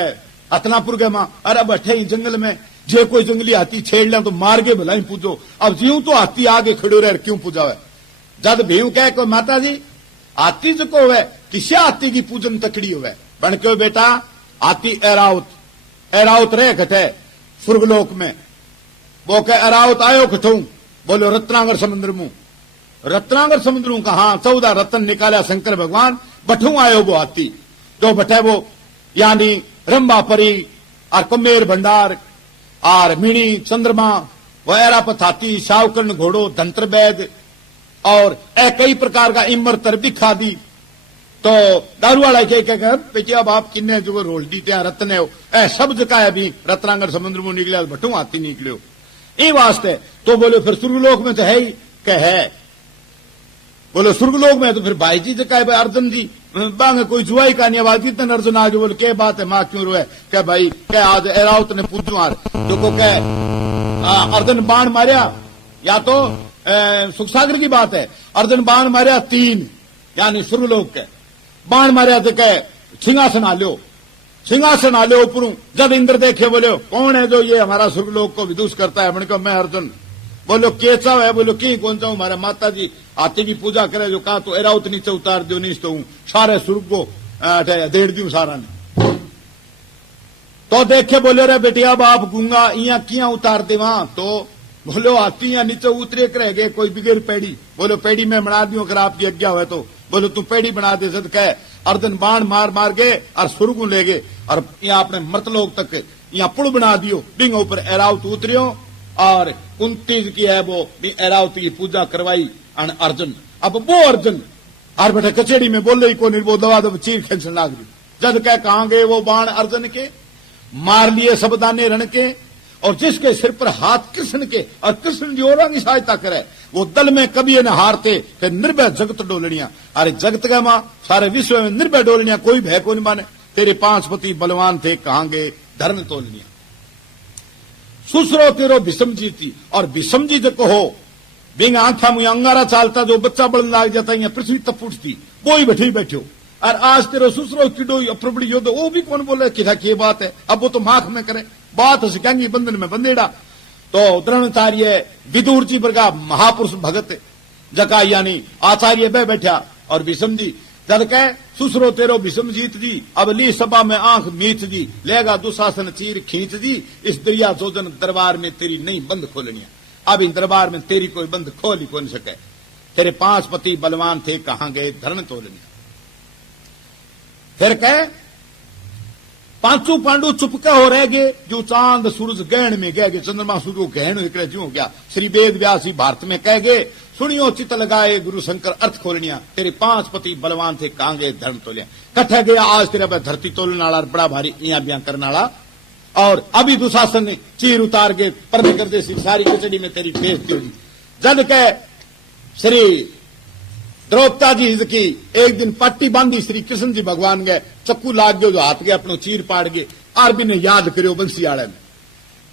हतनापुर के मां अरे बैठे ही जंगल में जे कोई जंगली हाथी छेड़ ले तो मार के भला ही पूजो। अब जीव तो हाथी आगे खड़ो रहे क्यों पूजा है। जद भीम कह को माता जी हाथी जो को है किसी हाथी की पूजन तकड़ी हो बन के बेटा हाथी एरावत एरावत रहे घटे स्वर्गलोक में। वो कह एरावत आयो खटू। बोलो रत्नागर समुद्र मुंह रत्नागर समुद्र का हाँ 14 रत्न निकाला शंकर भगवान बठू आयो वो हाथी जो बठे वो यानी रंबा परी और कमेर भंडार और मिणी चंद्रमा वो एरापत हाथी शावकर्ण घोड़ो धंत्र बैद और कई प्रकार का इमरतर बिखा दी। तो दारू वाला के अब आप किन्ने जो रोल दी त्या रत्न है सब जगह भी रत्नागर समुद्र में निकले बठू हाथी निकलो ये वास्ते। तो बोले फिर स्वर्गलोक में तो है ही कह है। बोले स्वर्गलोक में तो फिर भाई जी जो कहे अर्जुन जी बांग कोई जुआई का नहीं आवाज इतने अर्जुन आज बोले क्या बात है मां क्यों रोए क्या भाई क्या आज एरावत ने पूछू आर जो को कह अर्जुन बाण मारिया या तो सुखसागर की बात है। अर्जुन बाण मारिया 3 यानी स्वर्गलोक के बाण मारिया तो कहे सिंहासन हाल्यो, सिंहासन हाल्यो ऊपरू। जब इंद्र देखे बोले कौन है जो ये हमारा स्वर्गलोक को विदुष करता है? मैंने कहा मैं अर्जुन। बोलो केचा है? बोलो की कौन सा हूं? हमारे माता जी हाथी की पूजा करे जो कहा तो एराउत नीचे उतार दो, नहीं तो हूं सारे स्वर्ग को देड़ दू सारा ने। तो देखे बोले रे बेटिया बाप गूंगा इया किया उतार दे वहां। तो बोलो हाथी या नीचे उतरे रह गए कोई बिगड़ पेड़ी। बोलो पेड़ी में बना दियो अगर आपकी आज्ञा हो तो। बोलो तू पेड़ी बना दे सद कह। अर्जुन बाण मार मार गए और स्वर्ग ले गए और यहाँ अपने मृतलोक तक यहाँ पुल बना दियो। डिंग ऊपर एरावत उतरियो और 29 की है वो एरावत की पूजा करवाई अर्जुन। अब वो अर्जुन और बेटा कचेड़ी में बोल रही को निर्बो दवा दब चीर खेचने लाग रही। जद कह कहां गए वो बाण अर्जुन के? मार लिए सब दाने रण के और जिसके सिर पर हाथ कृष्ण के और कृष्ण जी औरों की सहायता करे वो दल में कभी न हारते फिर निर्भय जगत डोलनिया। अरे जगत का मां सारे विश्व में निर्भय डोलनिया कोई भय को नहीं माने। तेरे 5 पति बलवान थे कहां गए धर्म तोलनिया। सुसरो तेरो विषम जीती और विषम जी जो कहो बिंग आंखा मुझे अंगारा चालता जो बच्चा बढ़ने लाग जाता है पृथ्वी तब उठती वो ही बैठे बैठो। और आज तेरे सुसरो किडो अप्रबड़ी योद्ध वो भी कौन बोले कि ये बात है? अब वो तो माख में करे बात सिखाएंगी बंधन में बंदेड़ा। तो द्रोणाचार्य विदुर जी वर्गा महापुरुष भगत जका यानी आचार्य बह बैठा और विषम जी जद कह सुसरो तेरो विषम जीत जी अब ली सभा में आंख मीच जी लेगा दुशासन चीर खींच जी इस दरिया जोजन दरबार में तेरी नई बंद खोलनिया। अब इन दरबार में तेरी कोई बंद खोल ही कौन सके। तेरे 5 पति बलवान थे कहां गए धर्म तोलनिया। फिर कह 5 पांडु चुपके हो रह गए जो चांद सूरज गहन में गए चंद्रमा सूर्य गहन निकले जो हो गया। श्री वेद व्यास भारत में कह गए सुनियो चित लगाए गुरु शंकर अर्थ खोलनिया। तेरे 5 पति बलवान थे कहां गए धर्म तोलिया। कट्ठा गया आज तेरा धरती तोलने वाला बड़ा भारी इया ब्याह करने वाला। और अभी दुशासन ने चीर उतार के पर्दे कर दे सारी कचड़ी में तेरी बेइज्जती होगी। जद कह श्री द्रौपदी जी की एक दिन पट्टी बांधी श्री कृष्ण जी भगवान गए चक्कू लाग गयो जो हाथ गए अपनो चीर पाड़ गए। आर भी ने याद करियो बंसी आले में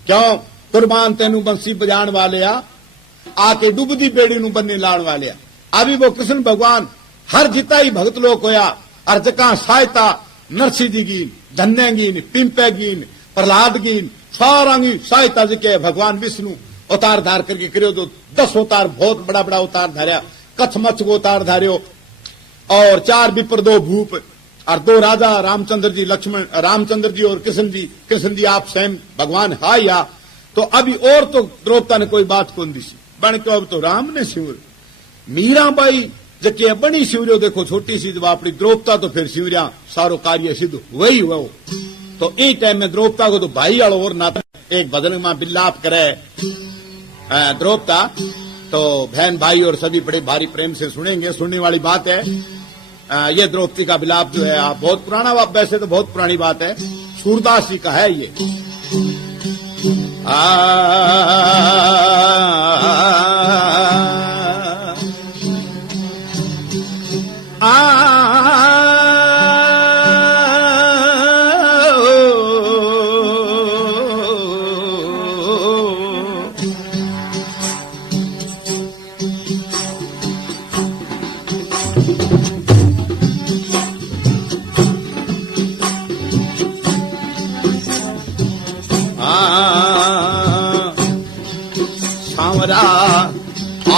क्यों कुर्बान तेनू बंसी बजाण वाले आके डुबदी बेड़ी नु बनने लाण वाले। अभी वो कृष्ण भगवान हर जिता ही भगत लोग होया और जका सहायता नरसी जी की धन्य गिन पिंपे गिन प्रहलाद गिन सारा की सहायता जी के भगवान विष्णु अवतार धार करके करियो तो 10 अवतार बहुत बड़ा बड़ा अवतार धार्या। कच्छ मच्छ को उतार धार्यो और 4 विप्र 2 भूप और 2 राजा रामचंद्र जी लक्ष्मण रामचंद्र जी और कृष्ण जी आप स्वयं भगवान हाया। तो अभी और तो द्रौपदी ने कोई बात कौन दी बन के अब तो राम ने शिवर मीराबाई जके बनी शिवरियो देखो छोटी सी जब अपनी द्रौपदी तो फिर शिवरिया सारो कार्य सिद्ध वही हुआ। तो एक टाइम में द्रौपदी को तो भाई वालों और नाता एक भजन में विलाप करे द्रौपदी तो बहन भाई और सभी बड़े भारी प्रेम से सुनेंगे। सुनने वाली बात है। ये द्रौपदी का विलाप जो है आप बहुत पुराना वैसे तो बहुत पुरानी बात है सूरदास जी का है ये।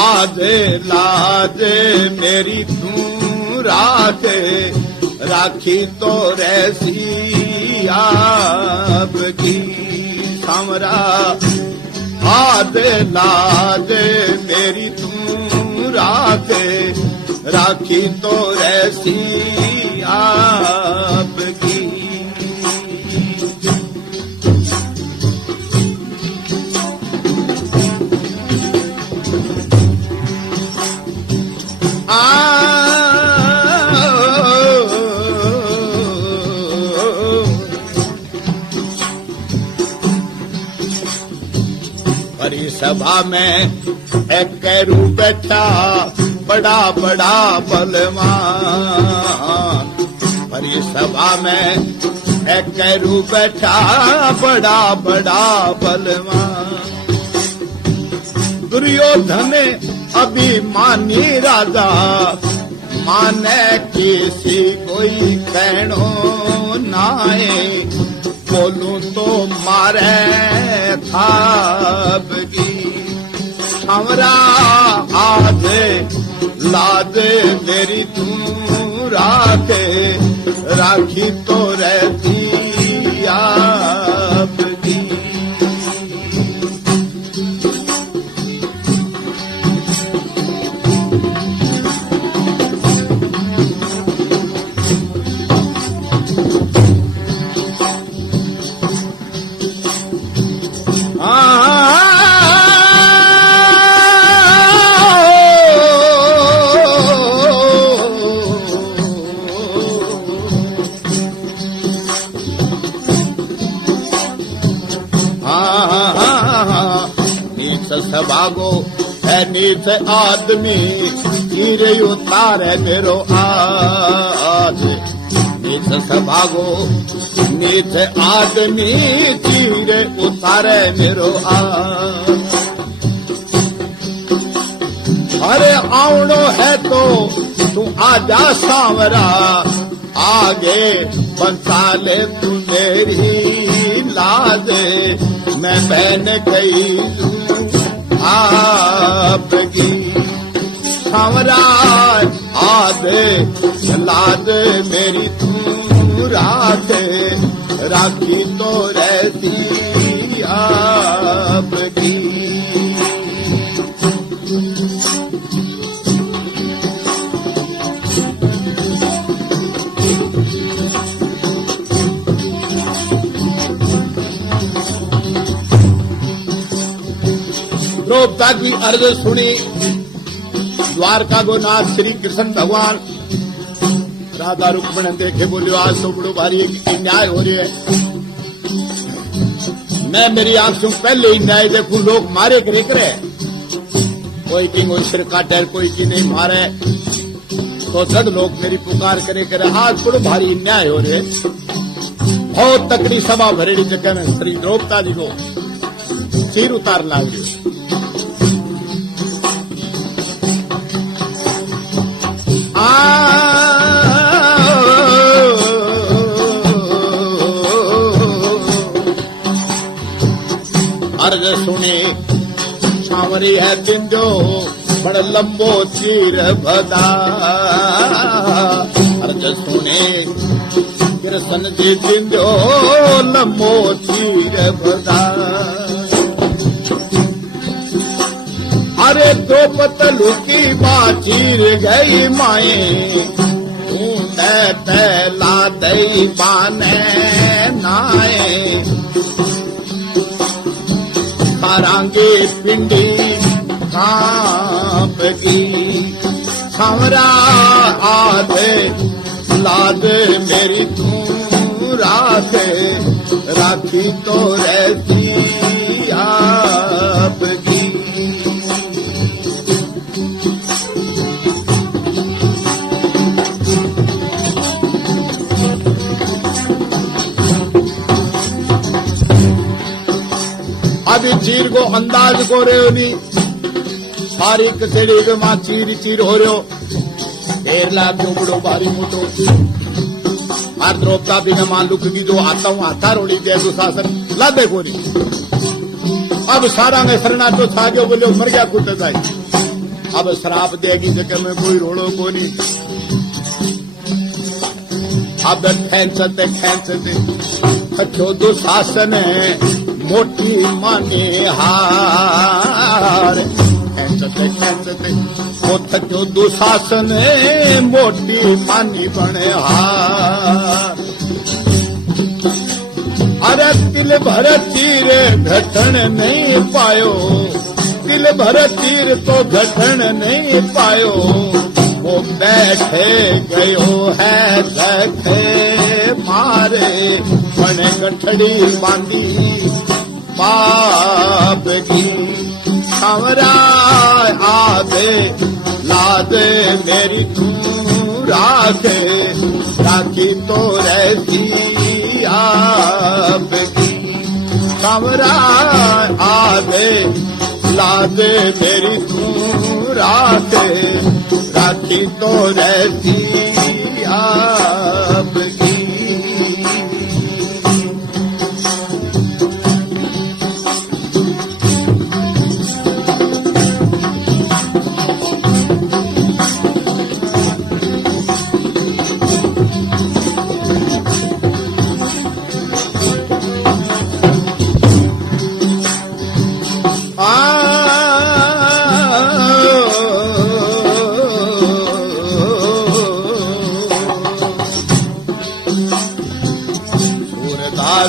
आजे लाजे मेरी तू राखे राखी तो रैसी आपकी समरा। आजे लाजे मेरी तू राखे राखी तो रैसी आपकी। हरी सभा में एक कैरू बैठा बड़ा बड़ा बलवान। हरी सभा में एक कैरू बैठा बड़ा बड़ा बलवान। दुर्योधन अभिमानी राजा माने किसी कोई कहनो नाए, बोलूं तो मारे थापगी। हमरा आधे लादे मेरी तू राखे, राखी तो रहती आपकी। भागो है नीच आदमी, गिरे उतारे मेरो आज। नीच भागो नीच आदमी, गिरे उतारे मेरो आज। अरे आवड़ो है तो तू आजा सांवरा, आगे बंसा ले तू मेरी लाज। मैं बहन गई आपकी, सांवरा आधे लाद मेरी तू राखे, राखी तो रहती आपकी। द्रौपदा की अर्ज सुनी। द्वारका को नाथ श्री कृष्ण भगवान राधा रुक्मण देखे, बोले आज तो बड़ो भारी न्याय हो रही है। मैं मेरी आंख से पहले ही न्याय देखूं, लोग मारे करे करे, कोई की कोई सिर काटे, कोई की नहीं मारे, तो सब लोग मेरी पुकार करे करे। आज बड़ो भारी न्याय हो रहे। बहुत तकड़ी सभा भरेड़ी जगह में श्री द्रौपदा जी को सिर उतार लाग रही। अर्ज सुने सांवरी है तिंजो, बड़ लंबो चीर भदा। अर्ज सुने कृष्ण जी तिंजो, लंबो चीर भदा। अरे द्रौपद लुकी बाचीर गई माए, तैला दई बाने नाए। तारांगे पिंडी कांपगी, सांवरा आधे लाद मेरी तू राखे, राखी तो रहती आपकी। अभी चीर को अंदाज को रहे हो नी, सारी कचेड़ी के मां चीर चीर हो रहे हो। ढेर लाभ जो बड़ो भारी मोटो मार द्रौपदा भी न मान लुक की, जो आता हूं आता रोड़ी दे दुशासन लादे कोरी। अब सारा में सरना तो था जो बोले मर गया कुट जाए। अब शराब देगी जगह में कोई रोड़ो को नहीं। अब खेचते खेचते खचो दुशासन मोटी माने हार। खेचते खेचते वो थचो दुशासन मोटी मानी बने हार। अरे तिल भर तीर घटन नहीं पायो, तिल भर तीर तो घटन नहीं पायो। वो बैठे गयो है देखे मारे, बने गठड़ी बांधी बाप की। सांवरा आदे लादे मेरी तू राखे, राखी तो रहती आपकी। सांवरा आदे लादे मेरी तू राखे, राखी राखी तो रहती आपकी।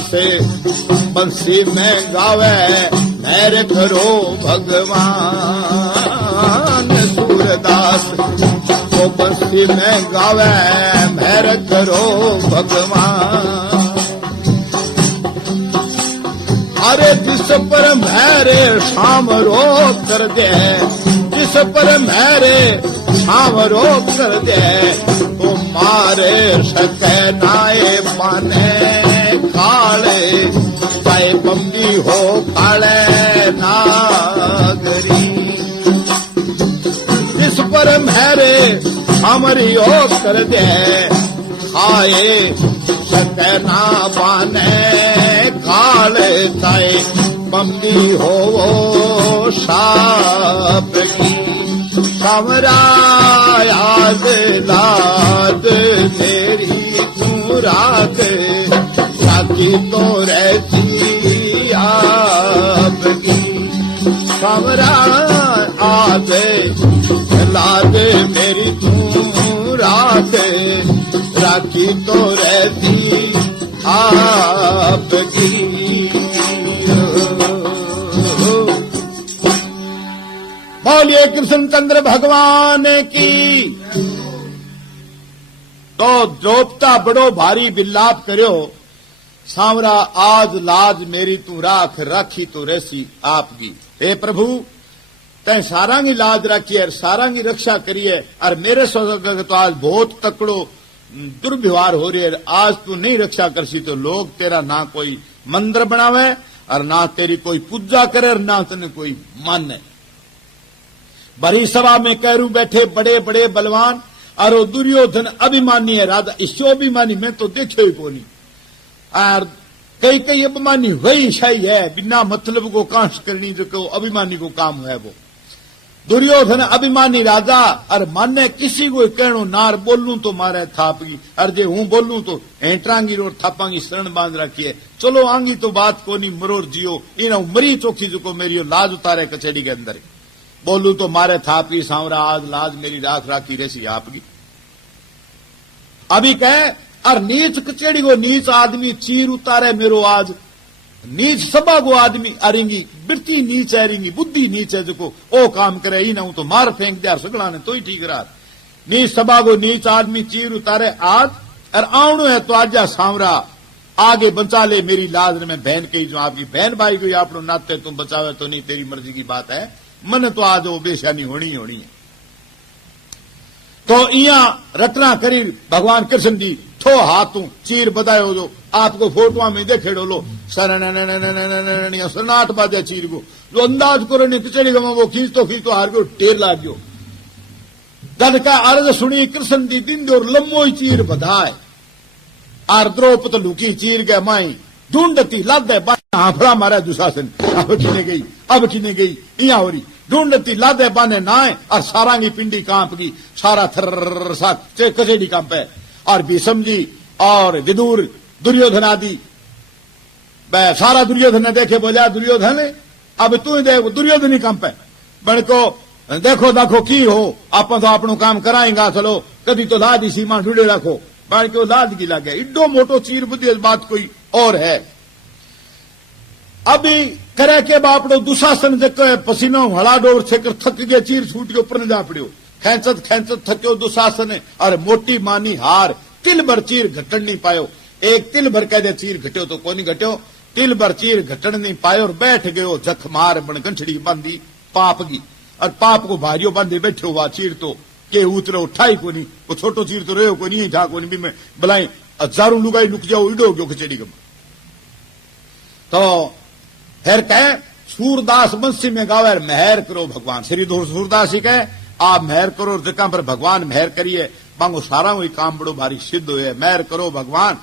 से बंसी में गावे मेरे करो भगवान। सूरदास को बंसी में गावे मेरे करो भगवान। अरे जिस पर मेरे शाम रो कर दे, जिस पर मेरे शाम रो कर दे, तो मारे सके नाए पाने काले, चाहे बम्बी हो काले नागरी। जिस पर मेरे हमरी हो कर दे, खाए सके ना पाने काले, चाहे बम्बी हो साप की। सावरा याद लाद मेरी तू रात, राखी तो रहती आपकी। सावरा याद लाद मेरी तू रात, राखी तो रहती आपकी। बोलिए कृष्णचंद्र भगवान की। तो द्रोपता बड़ो भारी विलाप करो, सांवरा आज लाज मेरी तू राख, राखी तो रहसी आपकी। हे प्रभु तै सारांगी लाज राखी है, सारांगी रक्षा करिए, और मेरे स्वगत तो आज बहुत तकड़ो दुर्व्यवहार हो रही है। आज तू नहीं रक्षा करसी तो लोग तेरा ना कोई मंदिर बनावे, और ना तेरी कोई पूजा करे, और ना तने कोई माने। बड़ी सभा में कहरू बैठे बड़े बड़े बलवान, और वो दुर्योधन अभिमानी है राजा। इसो अभिमानी मैं तो देखे ही कोनी, और कई कई अभिमानी वही शाही है, बिना मतलब को कांश करनी जो अभिमानी को काम है वो। दुर्योधन अभिमानी राजा, और माने किसी को कहनो नार बोलूं तो मारे थापगी, और जे हूं बोलूं तो हेटरांगी और थापांगी शरण बांध रखी है। चलो आंगी तो बात कोनी, मरोर जियो इन मरी चौखी जो मेरी लाज उतारे कचेरी के अंदर। बोलूं तो मारे थापगी, सांवरा आज लाज मेरी राख राखी रेसी आपकी। अभी कहे और नीच कचेड़ी को नीच आदमी चीर उतारे मेरो आज। नीच सभा को आदमी अरेंगी, वृत्ति नीच अरेंगी, बुद्धि नीच है जो ओ काम करे ही ना तो मार फेंक दे सगड़ा ने तो ही ठीक रहा। नीच सभा को नीच आदमी चीर उतारे आज, और आवणो है तो आजा सांवरा आगे बचा ले मेरी लाज में बहन कही जो आपकी बहन भाई को आप नाते तुम बचावे तो नहीं, तेरी मर्जी की बात है, मन तो आज वो बेशानी होनी होनी है। तो इया रटना करी भगवान कृष्ण जी थो हाथों चीर बधायो जो आपको फोटो में देखे डोलो सरनाट बाजे चीर को जो अंदाज करो नहीं कचड़ी गवा वो खींच तो हार गयो टेर लाग गयो। गद का अर्ज सुनी कृष्ण जी दिन और लम्बो चीर बधाए, आर द्रौपद लुकी चीर गए माई ढूंढती लादे हाफड़ा मारा दुशासन। अब किने गई इया हो रही ढूंढती लादे बाने नाए, और सारांगी पिंडी कांप गई, सारा थर सा कचेड़ी कांपे। और भीष्म जी और विदुर दुर्योधन आदि सारा दुर्योधन ने देखे, बोला दुर्योधन अब तू ही देख, दुर्योधन ही कांपे बण को देखो देखो की हो, आप तो अपनो काम कराएंगा, चलो कभी तो लाद ही सीमा ढूंढे रखो। बण को लाद की लागे इड्डो मोटो चीर बुद्धि बात कोई और है। अभी करे के बापड़ो दुशासन जो पसीनो हड़ा डोर छेकर थक गए, चीर छूट के ऊपर न जा पड़ियो, खेचत खेचत थक्यो दुशासन, और मोटी मानी हार तिल भर चीर घटन नहीं पायो। एक तिल भर कह दे चीर घट्यो तो कोनी घट्यो, तिल भर चीर घटन नहीं पायो, और बैठ गयो जख मार बन गंठड़ी बांधी पाप की, और पाप को भारियो बांधे बैठो हुआ चीर तो के उतरो ठाई कोनी, वो छोटो चीर तो रहो कोनी ठा कोनी भी मैं बुलाई हजारों लुगाई लुक जाओ इडो गयो खचेड़ी गम। तो फिर कहे सूरदास बंसी में गावे मेहर करो भगवान श्री सूरदास ही कहे आप मेहर करो जका पर भगवान मेहर करिए बांगो सारा हुई काम बड़ो भारी सिद्ध हुए। मेहर करो भगवान,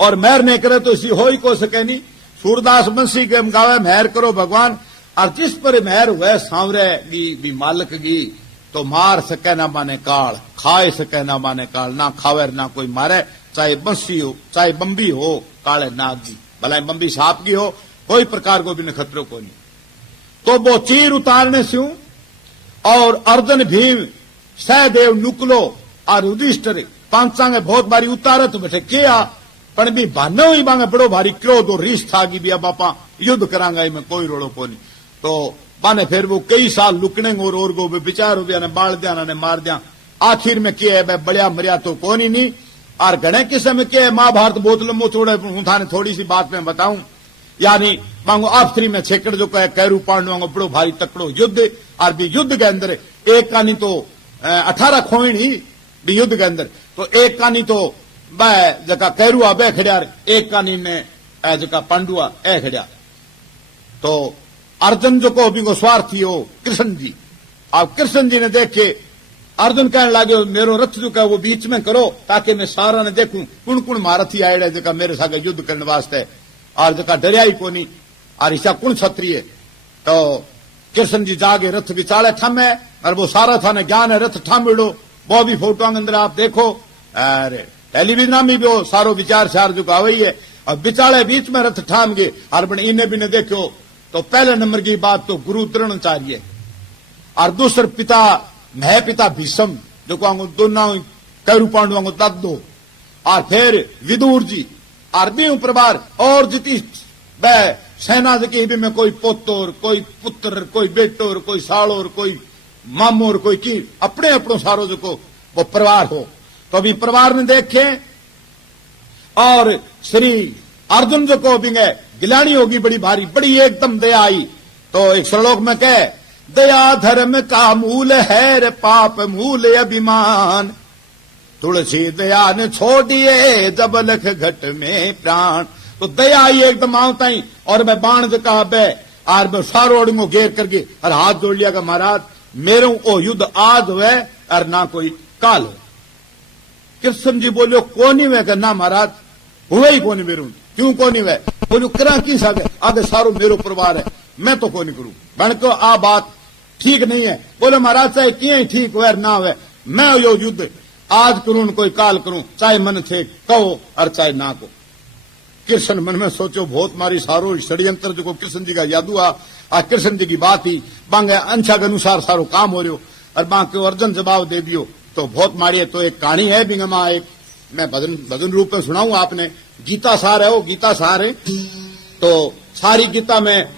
और मेहर नहीं करे तो इसी हो ही को सके नहीं। सूरदास बंसी के गावे मेहर करो भगवान, और जिस पर मेहर हुए सांवरे भी मालिक गी, तो मार सके ना माने काल, खाए सके ना माने काल, ना खावे ना कोई मारे, चाहे बंसी हो चाहे बम्बी हो काले नाग की, भला बम्बी सांप की हो, कोई प्रकार को भी न खतरो को नहीं। तो वो चीर उतारने से और अर्जुन भीम सहदेव नुकलो और युधिष्ठिर पांचांगे बहुत बारी उतारत बैठे किया, पण भी भानो ही बांगे बड़ो भारी क्रोध और रीस था कि भी अब बापा युद्ध करांगा में कोई रोड़ो को नहीं। तो बाने फिर वो कई साल लुकने और गो विचार हो गया, बाल दिया ने मार दिया। आखिर में किया है बड़िया मरिया तो कौन ही नहीं। और घने किस्म में क्या है, महाभारत बहुत लंबो छोड़े, थाने थोड़ी सी बात में बताऊं। यानी मांगो आखिरी में छेकड़ जो कहे कैरू पांडवों बड़ो भारी तकड़ो युद्ध, और भी युद्ध के अंदर एक कानी तो 18 खोइन ही भी युद्ध के अंदर, तो एक कानी तो जका कैरुआ बे खड़िया, एक कानी में जका पांडुआ ए खड़िया। तो अर्जुन जो को भी स्वार्थी हो कृष्ण जी, अब कृष्ण जी ने देखे अर्जुन कहने लगे मेरो रथ जो का वो बीच में करो ताकि मैं सारा ने देखूं कुण कुण महारथी आये जका मेरे साथ युद्ध करने वास्ते, और जका डरिया ही कोनी, और ईसा कुण छत्री है। तो कृष्ण जी जागे रथ विचाले थमे, और वो सारा थाने ज्ञान है रथ थामिड़ो, वो भी फोटो अंदर आप देखो, अरे टेलीविजन में भी वो सारो विचार सार जो आवे है। और विचाले बीच में रथ थाम गए, और बने इन्हें भी ने देखो। तो पहले नंबर की बात तो गुरु द्रोणाचार्य, और दूसरे पिता मह पिता भीष्म जो को दोनों कैरू पांडवों को दादो, और फिर विदुर जी, और भी प्रभार और जितनी वह सेना की भी में कोई पोतोर कोई पुत्र कोई बेटोर कोई सालोर कोई मामोर कोई की अपने अपनों सारो जो को वो परिवार हो। तो अभी परिवार ने देखे, और श्री अर्जुन जो को भी गिलानी होगी बड़ी भारी, बड़ी एकदम दया आई। तो एक श्लोक में कहे दया धर्म का मूल है रे पाप मूल अभिमान, तुलसी दया ने छोड़ दिए जब लख घट में प्राण। तो दया आई एकदम आवता ही, और मैं बाण जो कहा बे और मैं सारो अड़ंगो घेर करके और हाथ जोड़ लिया का महाराज मेरे ओ युद्ध आज हुए और ना कोई काल हो। कृष्ण जी बोलियो कौन ही वे, ना महाराज हुए ही कौन मेरू, क्यों कौन ही वे, बोलियो करा किस आगे सारो मेरो परिवार है, मैं तो कौन करूं। बन को आ बात ठीक नहीं है। बोले महाराज चाहे किए ठीक हुए ना हुए, मैं यो युद्ध आज करूं कोई काल करूं, चाहे मन थे कहो और चाहे ना को। कृष्ण मन में सोचो बहुत मारी सारो षड्यंत्र जो कृष्ण जी का याद हुआ, आ कृष्ण जी की बात ही बांगे अंशा के अनुसार सारो काम हो रहो, और बांके अर्जुन जवाब दे दियो। तो बहुत मारी है। तो एक कहानी है बिंगमा, एक मैं भजन रूप में सुनाऊं आपने, गीता सार है वो, गीता सार है। तो सारी गीता में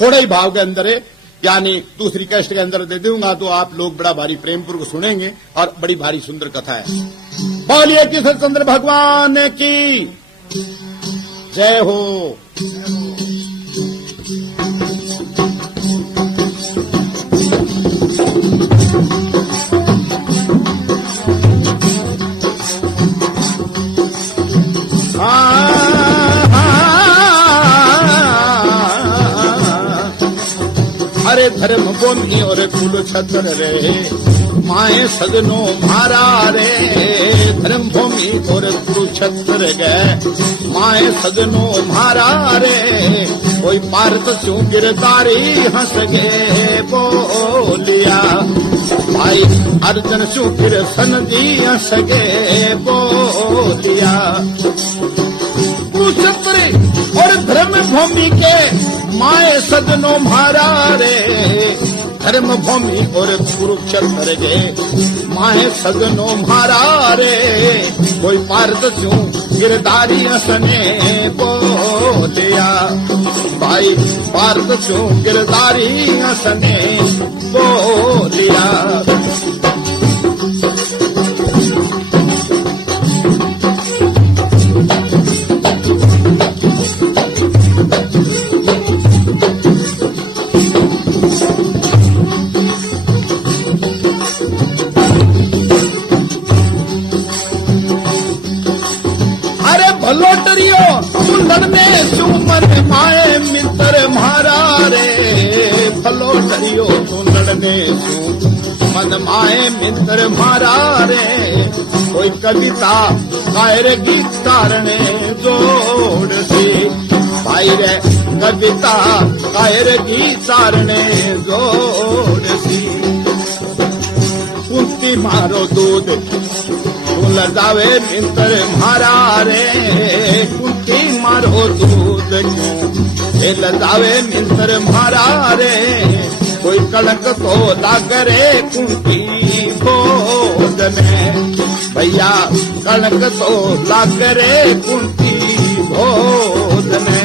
थोड़े ही भाव के अंदर है, यानी दूसरी कैस्ट के अंदर दे दूंगा तो आप लोग बड़ा भारी प्रेमपूर्वक सुनेंगे, और बड़ी भारी सुंदर कथा है। बोलिए कृष्णचंद्र भगवान की जय हो। अरे धर्म भूमि और कुल छत्र रे माए सजनो मारा रे, धर्म भूमि और कुरुक्षेत्र गए माए सजनो मारा रे, कोई पारत चू गिरदारी हंस गे बोलिया, भाई अर्जुन चू गिर सन जी हंस गे बोलिया। कुरुक्षेत्र और धर्म भूमि के माए सजनो मारा रे, धर्म भूमि और कुरुक्षेत्र गे माए सजनो मारा रे, कोई पारद चू गिरदारी सने बोलिया, भाई पारद चू गिरदारी सने बोलिया। लोटरियो सुंदर ने चूमर माए मित्र मारा रे, फलोटरियो सुंदर ने मन माए मित्र मारा रे कोई कविता गायर गीत कारणे जोड़ सी भाई रे कविता गायर गीत कारणे जोड़ सी कुंती मारो दूध फूल जावे मित्र मारा रे कुंती मारो दूध क्यों जावे मित्र मारा रे कोई कलंक तो लाग रे कुंती गोद में भैया कलंक तो लाग रे कुंती गोद में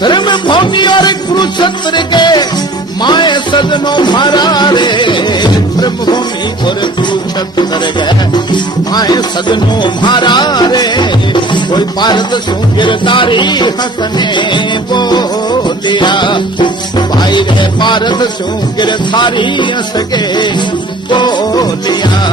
धर्म भूमि और कुरुक्षेत्र के माए सदनों मारा रे धर्म भूमि और कुरुक्षेत्र के माए सदनों मारा रे कोई भारत सो गिरदारी हंसने बोलिया भाई रे भारत सो गिरधारी हंस के बोलिया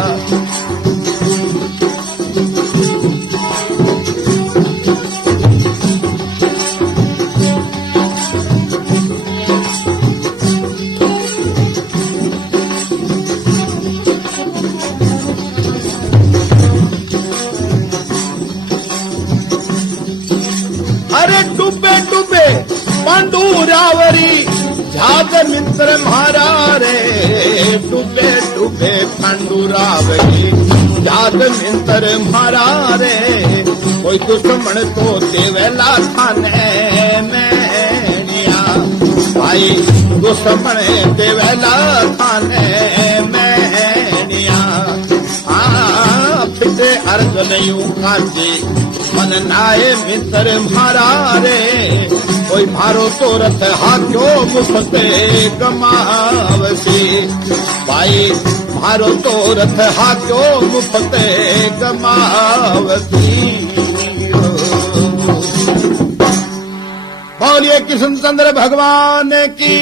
अरे डूबे डूबे पांडुरावरी झाग मित्र मारा रे डूबे डूबे पांडुरावरी झाग मित्र मारा रे कोई दुश्मन तो देवेला थाने मैनिया भाई दुश्मन देवेला थाने मैनिया फिटे अर्ज नहीं कांजी मन नाये मित्र मारा रे कोई मारो तो रथ हाथों मुफ्ते कमावसी भाई मारो तो रथ हाथों मुफ्ते कमावसी बोलिए कृष्णचंद्र भगवान की